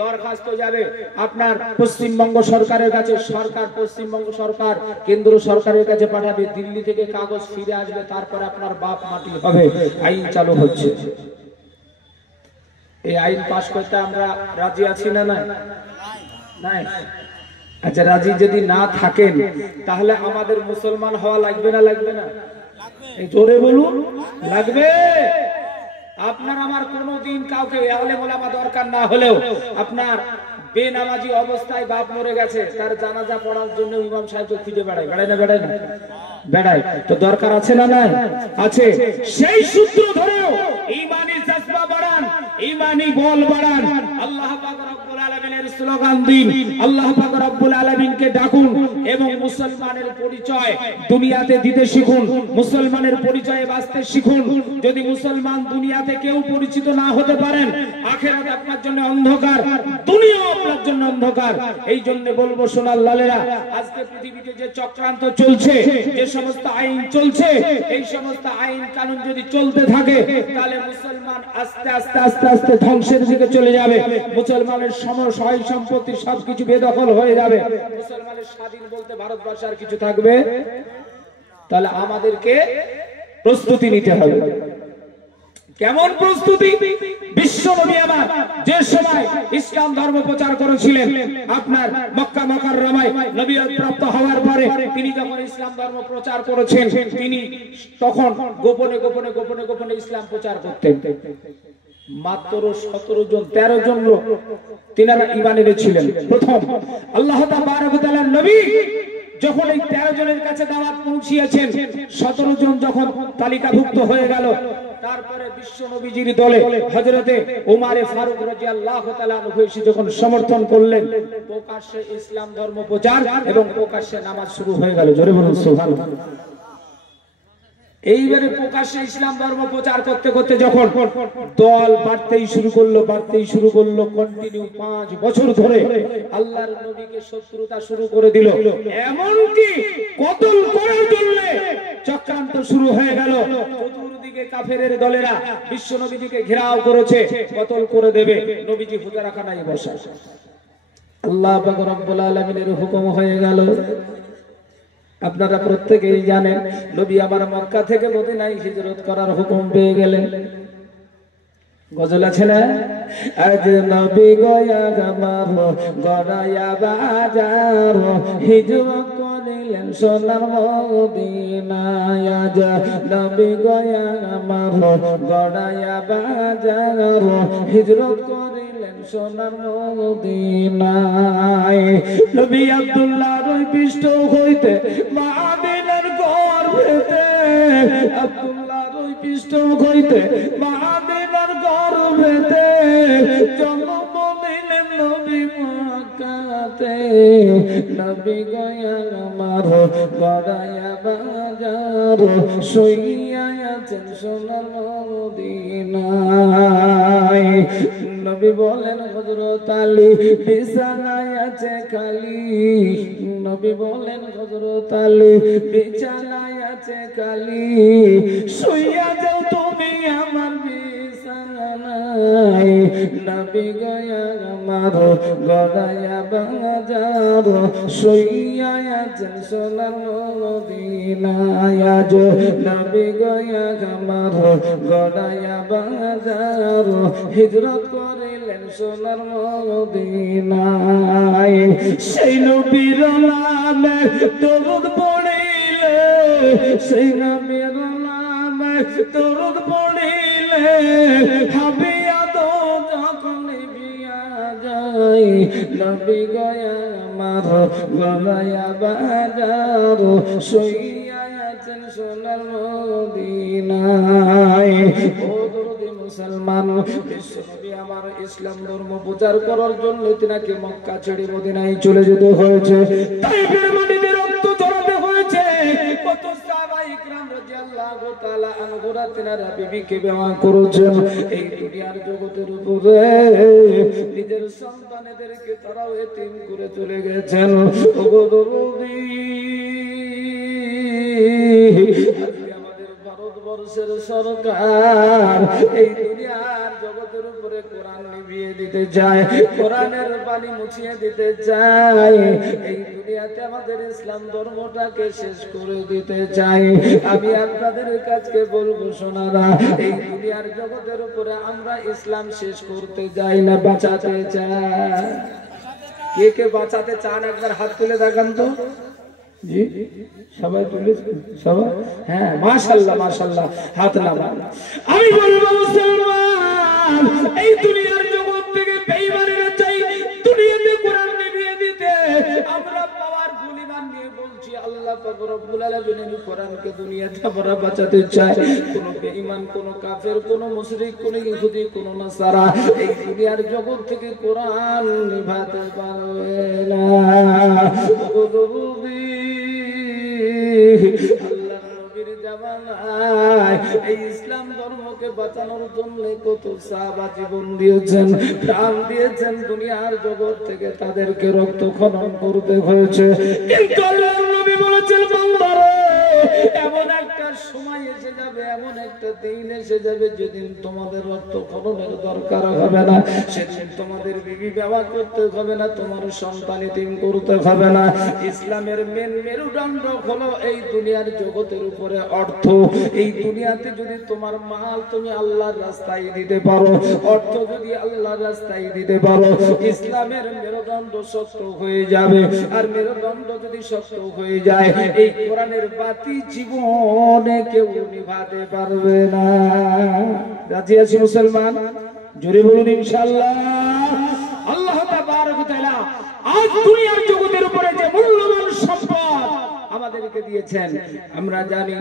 দরখাস্ত যাবে আপনার পশ্চিমবঙ্গ সরকারের কাছে, সরকার পশ্চিমবঙ্গ সরকার কেন্দ্র সরকারের কাছে পাঠাবে, দিল্লি থেকে কাগজ ফিরে আসবে, তারপরে আপনার বাপ মাটি হবে। আইন চালু হচ্ছে। এই আইন পাস করতে আমরা রাজি আছি না? নাই নাই? আচ্ছা, রাজি যদি না থাকেন তাহলে আমাদের মুসলমান হওয়া লাগবে না লাগবে না? এই জোরে বলুন, লাগবে। আপনার আমার কোনোদিন কাউকে আলেম ওলামা দরকার না হলেও আপনার বেনামাজি অবস্থায় বাপ মরে গেছে, তার জানাজা পড়ার জন্য ইমাম সাহেবকে খুঁজে বেড়ায় না বেড়ায়? তো দরকার আছে না? নাই? আছে। সেই সূত্র ধরেও ঈমানি জজবা বাড়ান, ঈমানি বল বাড়ান, আল্লাহ পাক রব্বুল আলামিনের স্লোগান দিন, আল্লাহ পাক রব্বুল আলামিনকে ডাকুন এবং মুসলমানের পরিচয় দুনিয়াতে দিতে শিখুন, মুসলমানের পরিচয়ে বাঁচতে শিখুন। যদি মুসলমান দুনিয়াতে কেউ পরিচিত না হতে পারেন, আখিরাত আপনার জন্য অন্ধকার, দুনিয়া আপনার জন্য অন্ধকার। এই জন্য বলবো সোনার লালেরা, আজকে পৃথিবীতে যে চক্রান্ত চলছে, যে সমস্ত আইন চলছে, এই সমস্ত আইন কানুন যদি চলতে থাকে তাহলে মুসলমান আস্তে আস্তে আস্তে আস্তে ধ্বংসের দিকে চলে যাবে। মুসলমানের সহায় সম্পত্তি সবকিছু বেদখল হয়ে যাবে। মুসলমানের স্বাধীন বলতে ভারতবর্ষে আর কিছু থাকবে? তাহলে আমাদেরকে প্রস্তুতি নিতে হবে। কেমন প্রস্তুতি? বিশ্ব নবী আমার যে সময় ইসলাম ধর্ম প্রচার করেছিলেন, আপনার মক্কা মুকাররমায় নবুয়ত প্রাপ্ত হওয়ার পরে তিনি যখন ইসলাম ধর্ম প্রচার করেছেন, তিনি তখন গোপনে গোপনে গোপনে গোপনে ইসলাম প্রচার করতেন। মাত্র 17 জন 13 জন লোক তিনারা ঈমান এনেছিলেন। প্রথম আল্লাহ তাবারক ওয়া তাআলার নবী যখন এই 13 জনের কাছে দাওয়াত পৌঁছিয়েছেন, 17 জন যখন তালিকাভুক্ত হয়ে গেল, তারপরে বিশ্ব নবীজির দলে হযরতে ওমর ফারুক রাদিয়াল্লাহু তাআলা আনহু এসে যখন সমর্থন করলেন, প্রকাশ্যে ইসলাম ধর্ম প্রচার এবং প্রকাশ্যে নামাজ শুরু হয়ে গেল। জোরে বলুন সুবহানাল্লাহ। এইবারে প্রকাশ্যে ইসলাম ধর্ম প্রচার করতে করতে যখন দল বাড়তেই শুরু করলো কন্টিনিউ 5 বছর ধরে আল্লাহর নবীকে শত্রুতা শুরু করে দিল, এমনকি কতল করার জন্য চক্রান্ত শুরু হয়ে গেল। চতুর্দিকে কাফেরের দলেরা বিশ্ব নবীজিকে ঘেরাও করেছে, কতল করে দেবে। নবীজি হুজরাখানায় বসা। আল্লাহ পাক রব্বুল আলামিনের হুকুম হয়ে গেল। আপনারা প্রত্যেকেই জানেন, নবী আবার মক্কা থেকে মদিনায় হিজরত করার হুকুম পেয়ে গেলেন। গজল আছে না? আজ নবী গয়া আমার গড়ায়া বাজার, হিজরত করিলেন সোনার মদিনায়। আজ নবী গয়া আমার গড়ায়া বাজার, হিজরত করিলেন সোনার মদিনায়। নবী আব্দুল্লাহর ওই পৃষ্ঠ হইতে মা আমিনার গর্ভেতে, আব্দুল্লাহর ওই পৃষ্ঠ হইতে মা আমিনার গর্ভেতে জন্ম নিলেন নবী মক্কাতে। নবী গয়া আমার গড়ায়া বাজার, শুইয়া আছেন সোনার মদিনায়। নবী বলেন হযরত আলী বিছানায় আছে খালি, নবী বলেন হযরত আলী বিছানায় আছে খালি, শুইয়া যাও তুমি আমার বিছানায়। নবী গয়া আমার গড়ায়া বাজার, শুইয়া আছেন সোনার মদিনায়। আজ নবী গয়া আমার গড়ায়া বাজার, হিজরত করিলেন সোনার মদিনায়। সেই নবীর নামে দরুদ পড়িলে, সেই নবীর নামে দরুদ পড়িলে হাবিয়া দো যখন বিয়া যায়। নবী গয়া আমার গড়ায়া বাজার, শুইয়া আছেন সোনার মদিনায়। ও দরদি মুসলমান, বিশ্ব নবী আমার ইসলাম ধর্ম প্রচার করার জন্য তিনাকে মক্কা ছেড়ে মদিনায় চলে যেতে হয়েছে। তাইফের মাটিতে রক্ত ঝরাতে হয়েছে। কত সাহাবা ইকরাম রাদিয়াল্লাহু তাআলা আনহুরা তিনারা বিবিকে বিবাহ করেছেন। এই দুনিয়ার জগতের উপরে নিজের সন্তানদেরকে তারাও এতিম করে চলে গেছেন। ওগো দরদি, ভারতবর্ষের সরকার এই দুনিয়ার জগতের উপরে কোরআন নিভিয়ে দিতে চায়, কোরআনের বাণী মুছিয়ে দিতে চায়, এই দুনিয়াতে আমাদের ইসলাম ধর্মটাকে শেষ করে দিতে চায়। আমি আপনাদের কাছে বলবো শোনারা, এই দুনিয়ার জগতের উপরে আমরা ইসলাম শেষ করতে যাই না, বাঁচাতে চাই। কে কে বাঁচাতে চান একবার হাত তুলে দেখান তো। জি সবাই তুলেছেন, সবাই? হ্যাঁ, মাশাআল্লাহ মাশাআল্লাহ, হাত নামান। আমি বলবো মুসলমান, এই দুনিয়ার জগৎ থেকে বেঈমানেরা চাই দুনিয়াতে কোরআন নিভিয়ে দিতে। আমরা পাওয়ারফুল ঈমান নিয়ে বলছি আল্লাহ পাক রব্বুল আলামিন কোরআনকে দুনিয়াতে আমরা বাঁচাতে চাই। কোন বেঈমান, কোন কাফের, কোন মুশরিক, কোন ইহুদি, কোন নাসারা এই দুনিয়ার জগৎ থেকে কোরআন নিভাতে পারবে না। আল্লাহ নবীর জামানায় এই ইসলাম ধর্মকে বাঁচানোর জন্য কত সাহাবা জীবন দিয়েছেন, প্রাণ দিয়েছেন, দুনিয়ার জগৎ থেকে তাদেরকে রক্তক্ষরণ করতে হয়েছে। কিন্তু আল্লাহর নবী বলেছেন, বান্দারে এমন একটা সময় এসে যাবে, এমন একটা দিন এসে যাবে যেদিন তোমাদের রক্তক্ষরণের দরকার হবে না, সেদিন তোমাদের বিবি বিবাহ করতে হবে না, তোমার সন্তান এতিম করতে হবে না। ইসলামের মেন মেরুদণ্ড হলো এই দুনিয়ার জগতের উপরে অর্থ। এই দুনিয়াতে যদি তোমার মাল তুমি আল্লাহর রাস্তায় দিতে পারো, অর্থ যদি আল্লাহর রাস্তায় দিতে পারো, ইসলামের মেরুদণ্ড শক্ত হয়ে যাবে। আর মেরুদণ্ড যদি শক্ত হয়ে যায়, এই কোরআনের বাতি জীবনে কেউ নিভাতে পারবে না। রাজি আছি মুসলমান? জোরে বলুন ইনশাআল্লাহ। আল্লাহ তাবারক ওয়া তাআলা আজ দুনিয়ার জগতের উপরে যে মূল্যবান সম্পদ আমাদেরকে দিয়েছেন আমরা জানি।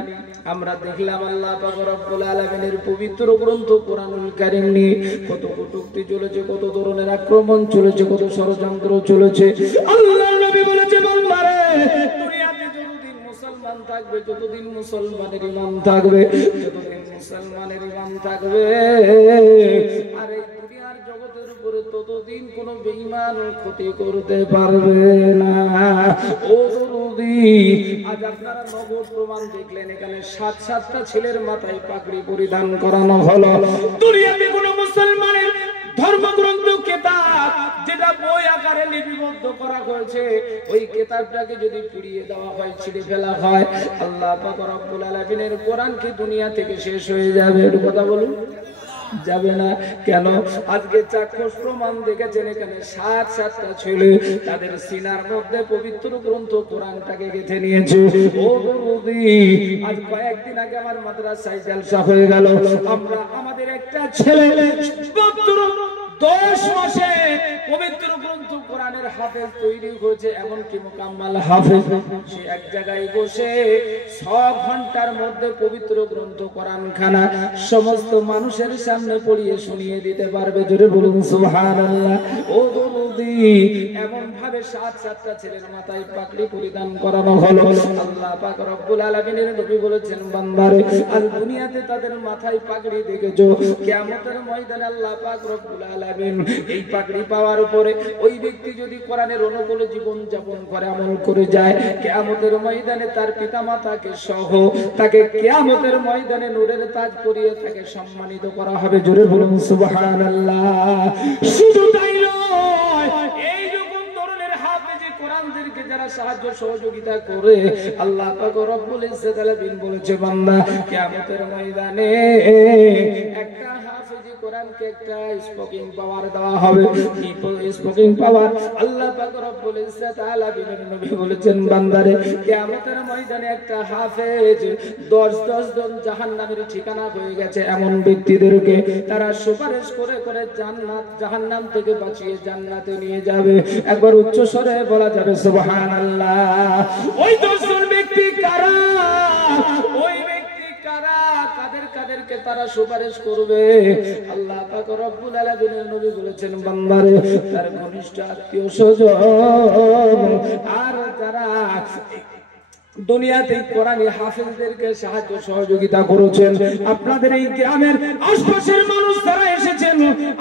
আমরা দেখলাম আল্লাহ পাক রব্বুল আলামিনের পবিত্র গ্রন্থ কোরআনুল কারীম নিয়ে কত কটূক্তি চলেছে, কত ধরনের আক্রমণ চলেছে, কত ষড়যন্ত্র চলেছে। আল্লাহর নবী বলেছে, বান্দারে দুনিয়াতে যতদিন মুসলমান থাকবে, যতদিন মুসলমানের ঈমান থাকবে, যতদিন মুসলমানের ঈমান থাকবে, আর এই দুনিয়ার জগতের উপরে ততদিন কোন বেঈমান ক্ষতি করতে পারবে না। ও দরুদি, আজ আপনারা নগদ প্রমাণ দেখলেন, এখানে 7-7টা ছেলের মাথায় পাগড়ি পরিধান করানো হলো। দুনিয়াতে কোন মুসলমানের ধর্মগ্রন্থ কিতাব যেটা বই আকারে লিপিবদ্ধ করা হয়েছে, ওই কিতাবটাকে যদি পুড়িয়ে দেওয়া হয়, ছিঁড়ে ফেলা হয়, আল্লাহ পাক রব্বুল আলামিনের কোরআন কি দুনিয়া থেকে শেষ হয়ে যাবে? এর কথা বলুন, যাবে না। কেন? আজকে চাক্ষুষ প্রমাণ দেখেছেন, এখানে 7-7টা ছেলে তাদের সিনার মধ্যে পবিত্র গ্রন্থ কোরআনটাকে গেঁথে নিয়েছে। ও বন্ধুদি, আজ কয়েকদিন আগে আমার মাদ্রাসায় জালসা হয়ে গেল। আমরা আমাদের একটা ছেলে মাত্র 10 মাসে পবিত্র গ্রন্থ কোরআনের হাফেজ তৈরি হয়েছে, এমনকি মুকাম্মাল হাফেজ। সে এক জায়গায় বসে 6 ঘন্টার মধ্যে পবিত্র গ্রন্থ কোরআনখানা সমস্ত মানুষের সামনে পড়িয়ে শুনিয়ে দিতে পারবে। জোরে বলুন সুবহানাল্লাহ। ও বন্ধুদি, এমন ভাবে 7-7টা ছেলের মাথায় পাগড়ি পরিধান করানো হলো। আল্লাহ পাক রব্বুল আলামিনের নবী বলেছেন, বান্দারে আজ দুনিয়াতে তাদের মাথায় পাগড়ি দেখেছো, কিয়ামতের ময়দানে আল্লাহ পাক রব্বুল আলামিন এই পাগড়ি পাওয়ার পরে ওই ব্যক্তি যদি কোরআনের অনুকূলে জীবন যাপন করে, আমল করে যায়, কিয়ামতের ময়দানে তার পিতামাতাকে সহ তাকে কিয়ামতের ময়দানে নূরের তাজ পরিয়ে তাকে সম্মানিত করা হবে। জোরে বলুন সুবহানাল্লাহ। শুধু তাই নয়, এই রকম ধরনের হাফেজে কোরআনদেরকে যারা সাহায্য সহযোগিতা করে, আল্লাহ পাক রব্বুল ইজ্জত আলামিন বলেছে, বান্দা কিয়ামতের ময়দানে একটা হাফেজে কোরআনকে একটা স্পোকিং পাওয়ার দেওয়া হবে। কি স্পোকিং পাওয়ার? আল্লাহ পাক রব্বুল ইজ্জত আলামিনের নবী বলেছেন, বান্দারে কিয়ামতের ময়দানে একটা হাফেজ 10 জন জাহান্নামের ঠিকানা হয়ে গেছে এমন ব্যক্তিদেরকে তারা সুপারিশ করে করে জান্নাত জাহান্নাম থেকে বাঁচিয়ে জান্নাতে নিয়ে যাবে। একবার উচ্চ স্বরে বলা যাবে সুবহানাল্লাহ। ওই 10 জন ব্যক্তি কারা? ওই কাদেরকে তারা সুপারিশ করবে? আল্লাহ পাক রব্বুল আলামিনের নবী বলেছেন, বান্দারে তার ঘনিষ্ঠ আত্মীয় স্বজন আর যারা দুনিয়াতে কোরআনী হাফেজদেরকে সাহায্য সহযোগিতা করেছেন। আপনাদের এই গ্রামের আশপাশের মানুষ তারা এসেছেন,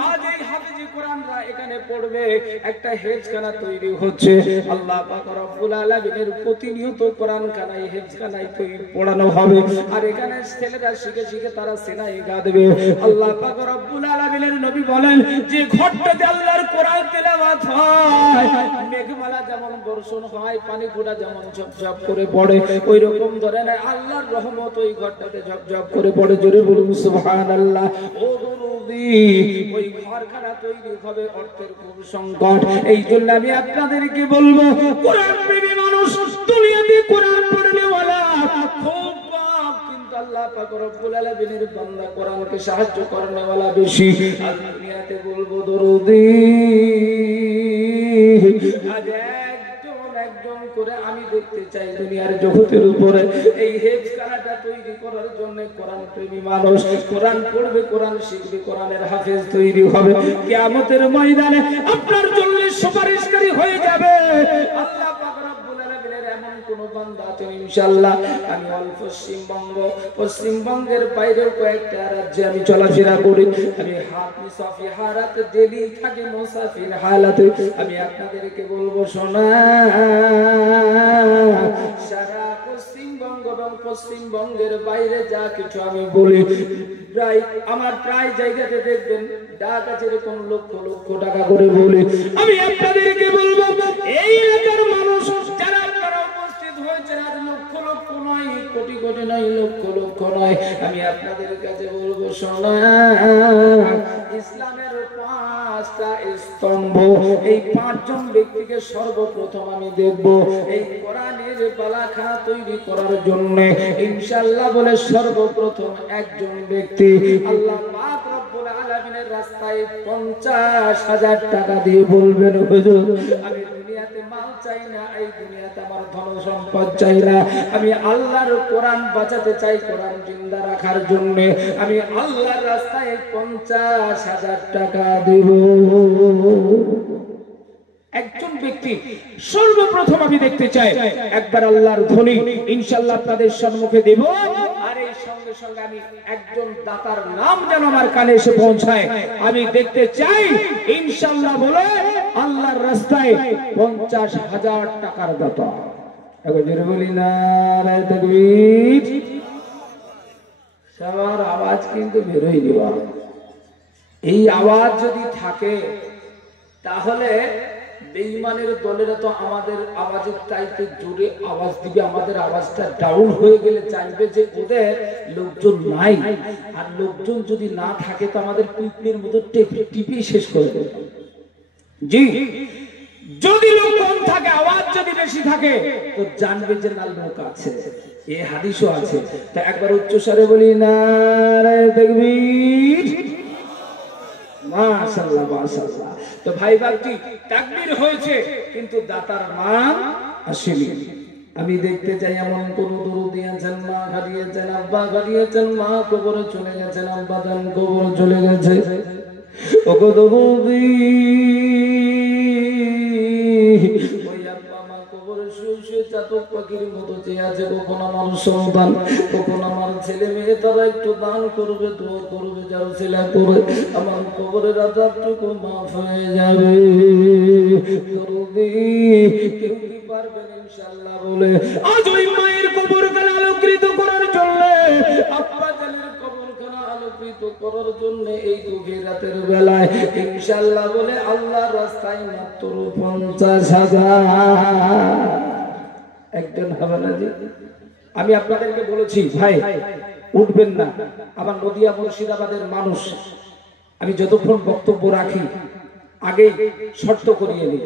আজ এই হাফেজে কোরআনরা এখানে পড়বে, একটা হেফজখানা তৈরি হচ্ছে। আল্লাহ পাক রব্বুল আলামিনের প্রতিনিয়ত কোরআনখানায় হেফজখানায় পড়ানো হবে, আর এখানে ছেলেরা শিখে শিখে তারা সেনায় গাঁদবে। আল্লাহ পাক রব্বুল আলামিনের নবী বলেন যে ঘরটাতে আল্লাহর কোরআন তেলাওয়াত হয়, মেঘমালা যেমন বর্ষণ হয়, পানি ফোঁটা যেমন ঝপঝপ করে পড়ে, ওই রকম ধরনের আল্লাহর রহমত ওই ঘরটাতে ঝপঝপ করে পড়ে। জোরে বলুন সুবহানাল্লাহ। ও দরুদি, ওই ঘরখানা তৈরি হবে, অর্থের খুব সংকট। এই জন্য আমি আপনাদেরকে বলবো, কোরআন প্রেমী মানুষ দুনিয়াতে কোরআন পড়নেওয়ালা খুব কম, কিন্তু আল্লাহ পাক রব্বুল আলামিনের বান্দা কোরআনকে সাহায্য করনেওয়ালা বেশি। আর দুনিয়াতে বলবো দরুদি, আজ একজন করে আমি দেখতে চাই দুনিয়ার জগতের উপরে এই হেফজখানাটা তৈরি করার জন্য কোরআন প্রেমী মানুষ কোরআন পড়বে, কোরআন শিখবে, কোরআনের হাফেজ তৈরি হবে। কিয়ামতের ময়দানে আপনার জন্য সুপারিশকারী হয়ে যাবে। আল্লাহ পাক রব্বুল আলামিনের এমন কোন বান্দা আছেন ইনশাআল্লাহ। আমি অল পশ্চিমবঙ্গের বাইরেও কয়েকটা রাজ্যে আমি চলাফেরা করি। আমি মুসাফির হালাতে ডেলি থাকি, মুসাফির হালাতে। আমি আপনাদেরকে বলবো, শোনা, সারা পশ্চিমবঙ্গ এবং পশ্চিমবঙ্গের বাইরে যা কিছু আমি বলি, প্রায় জায়গাতে দেখবেন ডাক আছে এরকম লক্ষ লক্ষ টাকা করে বলি। আমি আপনাদেরকে বলবো, এই এলাকার মানুষ যারা আপনারা উপস্থিত হয়েছেন, আজ লক্ষ লক্ষ নয়, কোটি কোটি নয়, লক্ষ লক্ষ নয়, আমি আপনাদের কাছে বলবো, শোনা, ইসলামের 5টা স্তম্ভ, এই 5 জন ব্যক্তিকে সর্বপ্রথম আমি দেখব এই কোরআনের বালাখানা তৈরি করার জন্য ইনশাআল্লাহ। বলে সর্বপ্রথম একজন ব্যক্তি আল্লাহ পাক রব্বুল আলামিনের রাস্তায় 50,000 টাকা দিয়ে বলবেন, হুজুর আমি দুনিয়াতে মাল চাই না, এই দুনিয়াতে আমার ধন সম্পদ চাই না, আমি আল্লাহর কোরআন বাঁচাতে চাই, কোরআন জিন্দা রাখার জন্য আমি আল্লাহর রাস্তায় 50,000 টাকা দেব। একজন ব্যক্তি সর্বপ্রথম আমি দেখতে চাই, একবার আল্লাহর ধ্বনি ইনশাআল্লাহ আপনাদের সম্মুখে দেব। আর এই সঙ্গে সঙ্গে আমি একজন দাতার নাম যেন আমার কানে এসে পৌঁছায়, আমি দেখতে চাই ইনশাআল্লাহ। বলে আল্লাহর রাস্তায় 50,000 টাকার দাতা। একবার জোরে বলি নারে তাকবীর। সবার আওয়াজ কিন্তু বেরোই দেওয়া, এই আওয়াজ যদি থাকে তাহলে বেঈমানের দলেরা তো আমাদের আওয়াজের চাইতে জোরে আওয়াজ দিবে, আমাদের আওয়াজটা ডাউন হয়ে গেলে চাইবে যে ওদের লোকজন নাই। আর লোকজন যদি না থাকে তো আমাদের পিপলির মতো টিপি শেষ করে দেবে। জি, যদি লোক কম থাকে, আওয়াজ যদি বেশি থাকে তো জানবে যে না লোক আছে, এই হাদিসও আছে। তো একবার উচ্চস্বরে বলি নারে তাকবীর। মাশাআল্লাহ মাশাআল্লাহ। তো ভাই বাকি তাকবীর হয়েছে, কিন্তু দাতার মান আসেনি। আমি দেখতে চাই এমন কোন দরুদি আছেন, মা হারিয়েছেন, আব্বা হারিয়েছেন, মা কবরে চলে গেছেন, আব্বা জান কবরে চলে গেছে, ওগো দরুদি, ওই আব্বা মা কবরে শুয়ে চাতক পাখির মতো চেয়ে আছে, কখন আমার সন্তান, কখন আমার ছেলে মেয়ে তারা একটু দান করবে, দোয়া করবে, যারা ছেলে করে আমার কবরের আযাবটুকু মাফ হয়ে যাবে। কেউ কি পারবেন ইনশাআল্লাহ? বলে আজ ওই মায়ের কবরখানা আলোকৃত করার জন্য, আব্বা জানের কবরখানা আলোকৃত করার জন্য এই গভীর রাতের বেলায় ইনশাআল্লাহ বলে আল্লাহর রাস্তায় মাত্র 50,000 একজন হবে না। জি, আমি আপনাদেরকে বলেছি ভাই উঠবেন না। আমার নদিয়া মুর্শিদাবাদের মানুষ, আমি যতক্ষণ বক্তব্য রাখি আগে শর্ত করিয়ে নিই,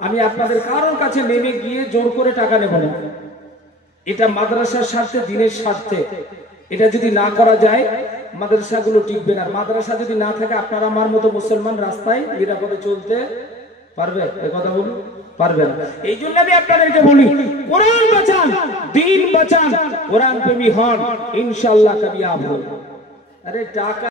আমি আপনাদের কারোর কাছে নেমে গিয়ে জোর করে টাকা নেব না। এটা মাদ্রাসার স্বার্থে, দিনের স্বার্থে। এটা যদি না করা যায় মাদ্রাসাগুলো টিকবে না। মাদ্রাসা যদি না থাকে আপনারা আমার মতো মুসলমান রাস্তায় নিরাপদে চলতে পারবে? এই কথা বলুন, পারবে না। এই জন্য আমি আপনাদেরকে বলি, কোরআন বাঁচান, দিন বাঁচান, কোরআন প্রেমী হন, ইনশাআল্লাহ কামিয়াব হন। আরে টাকা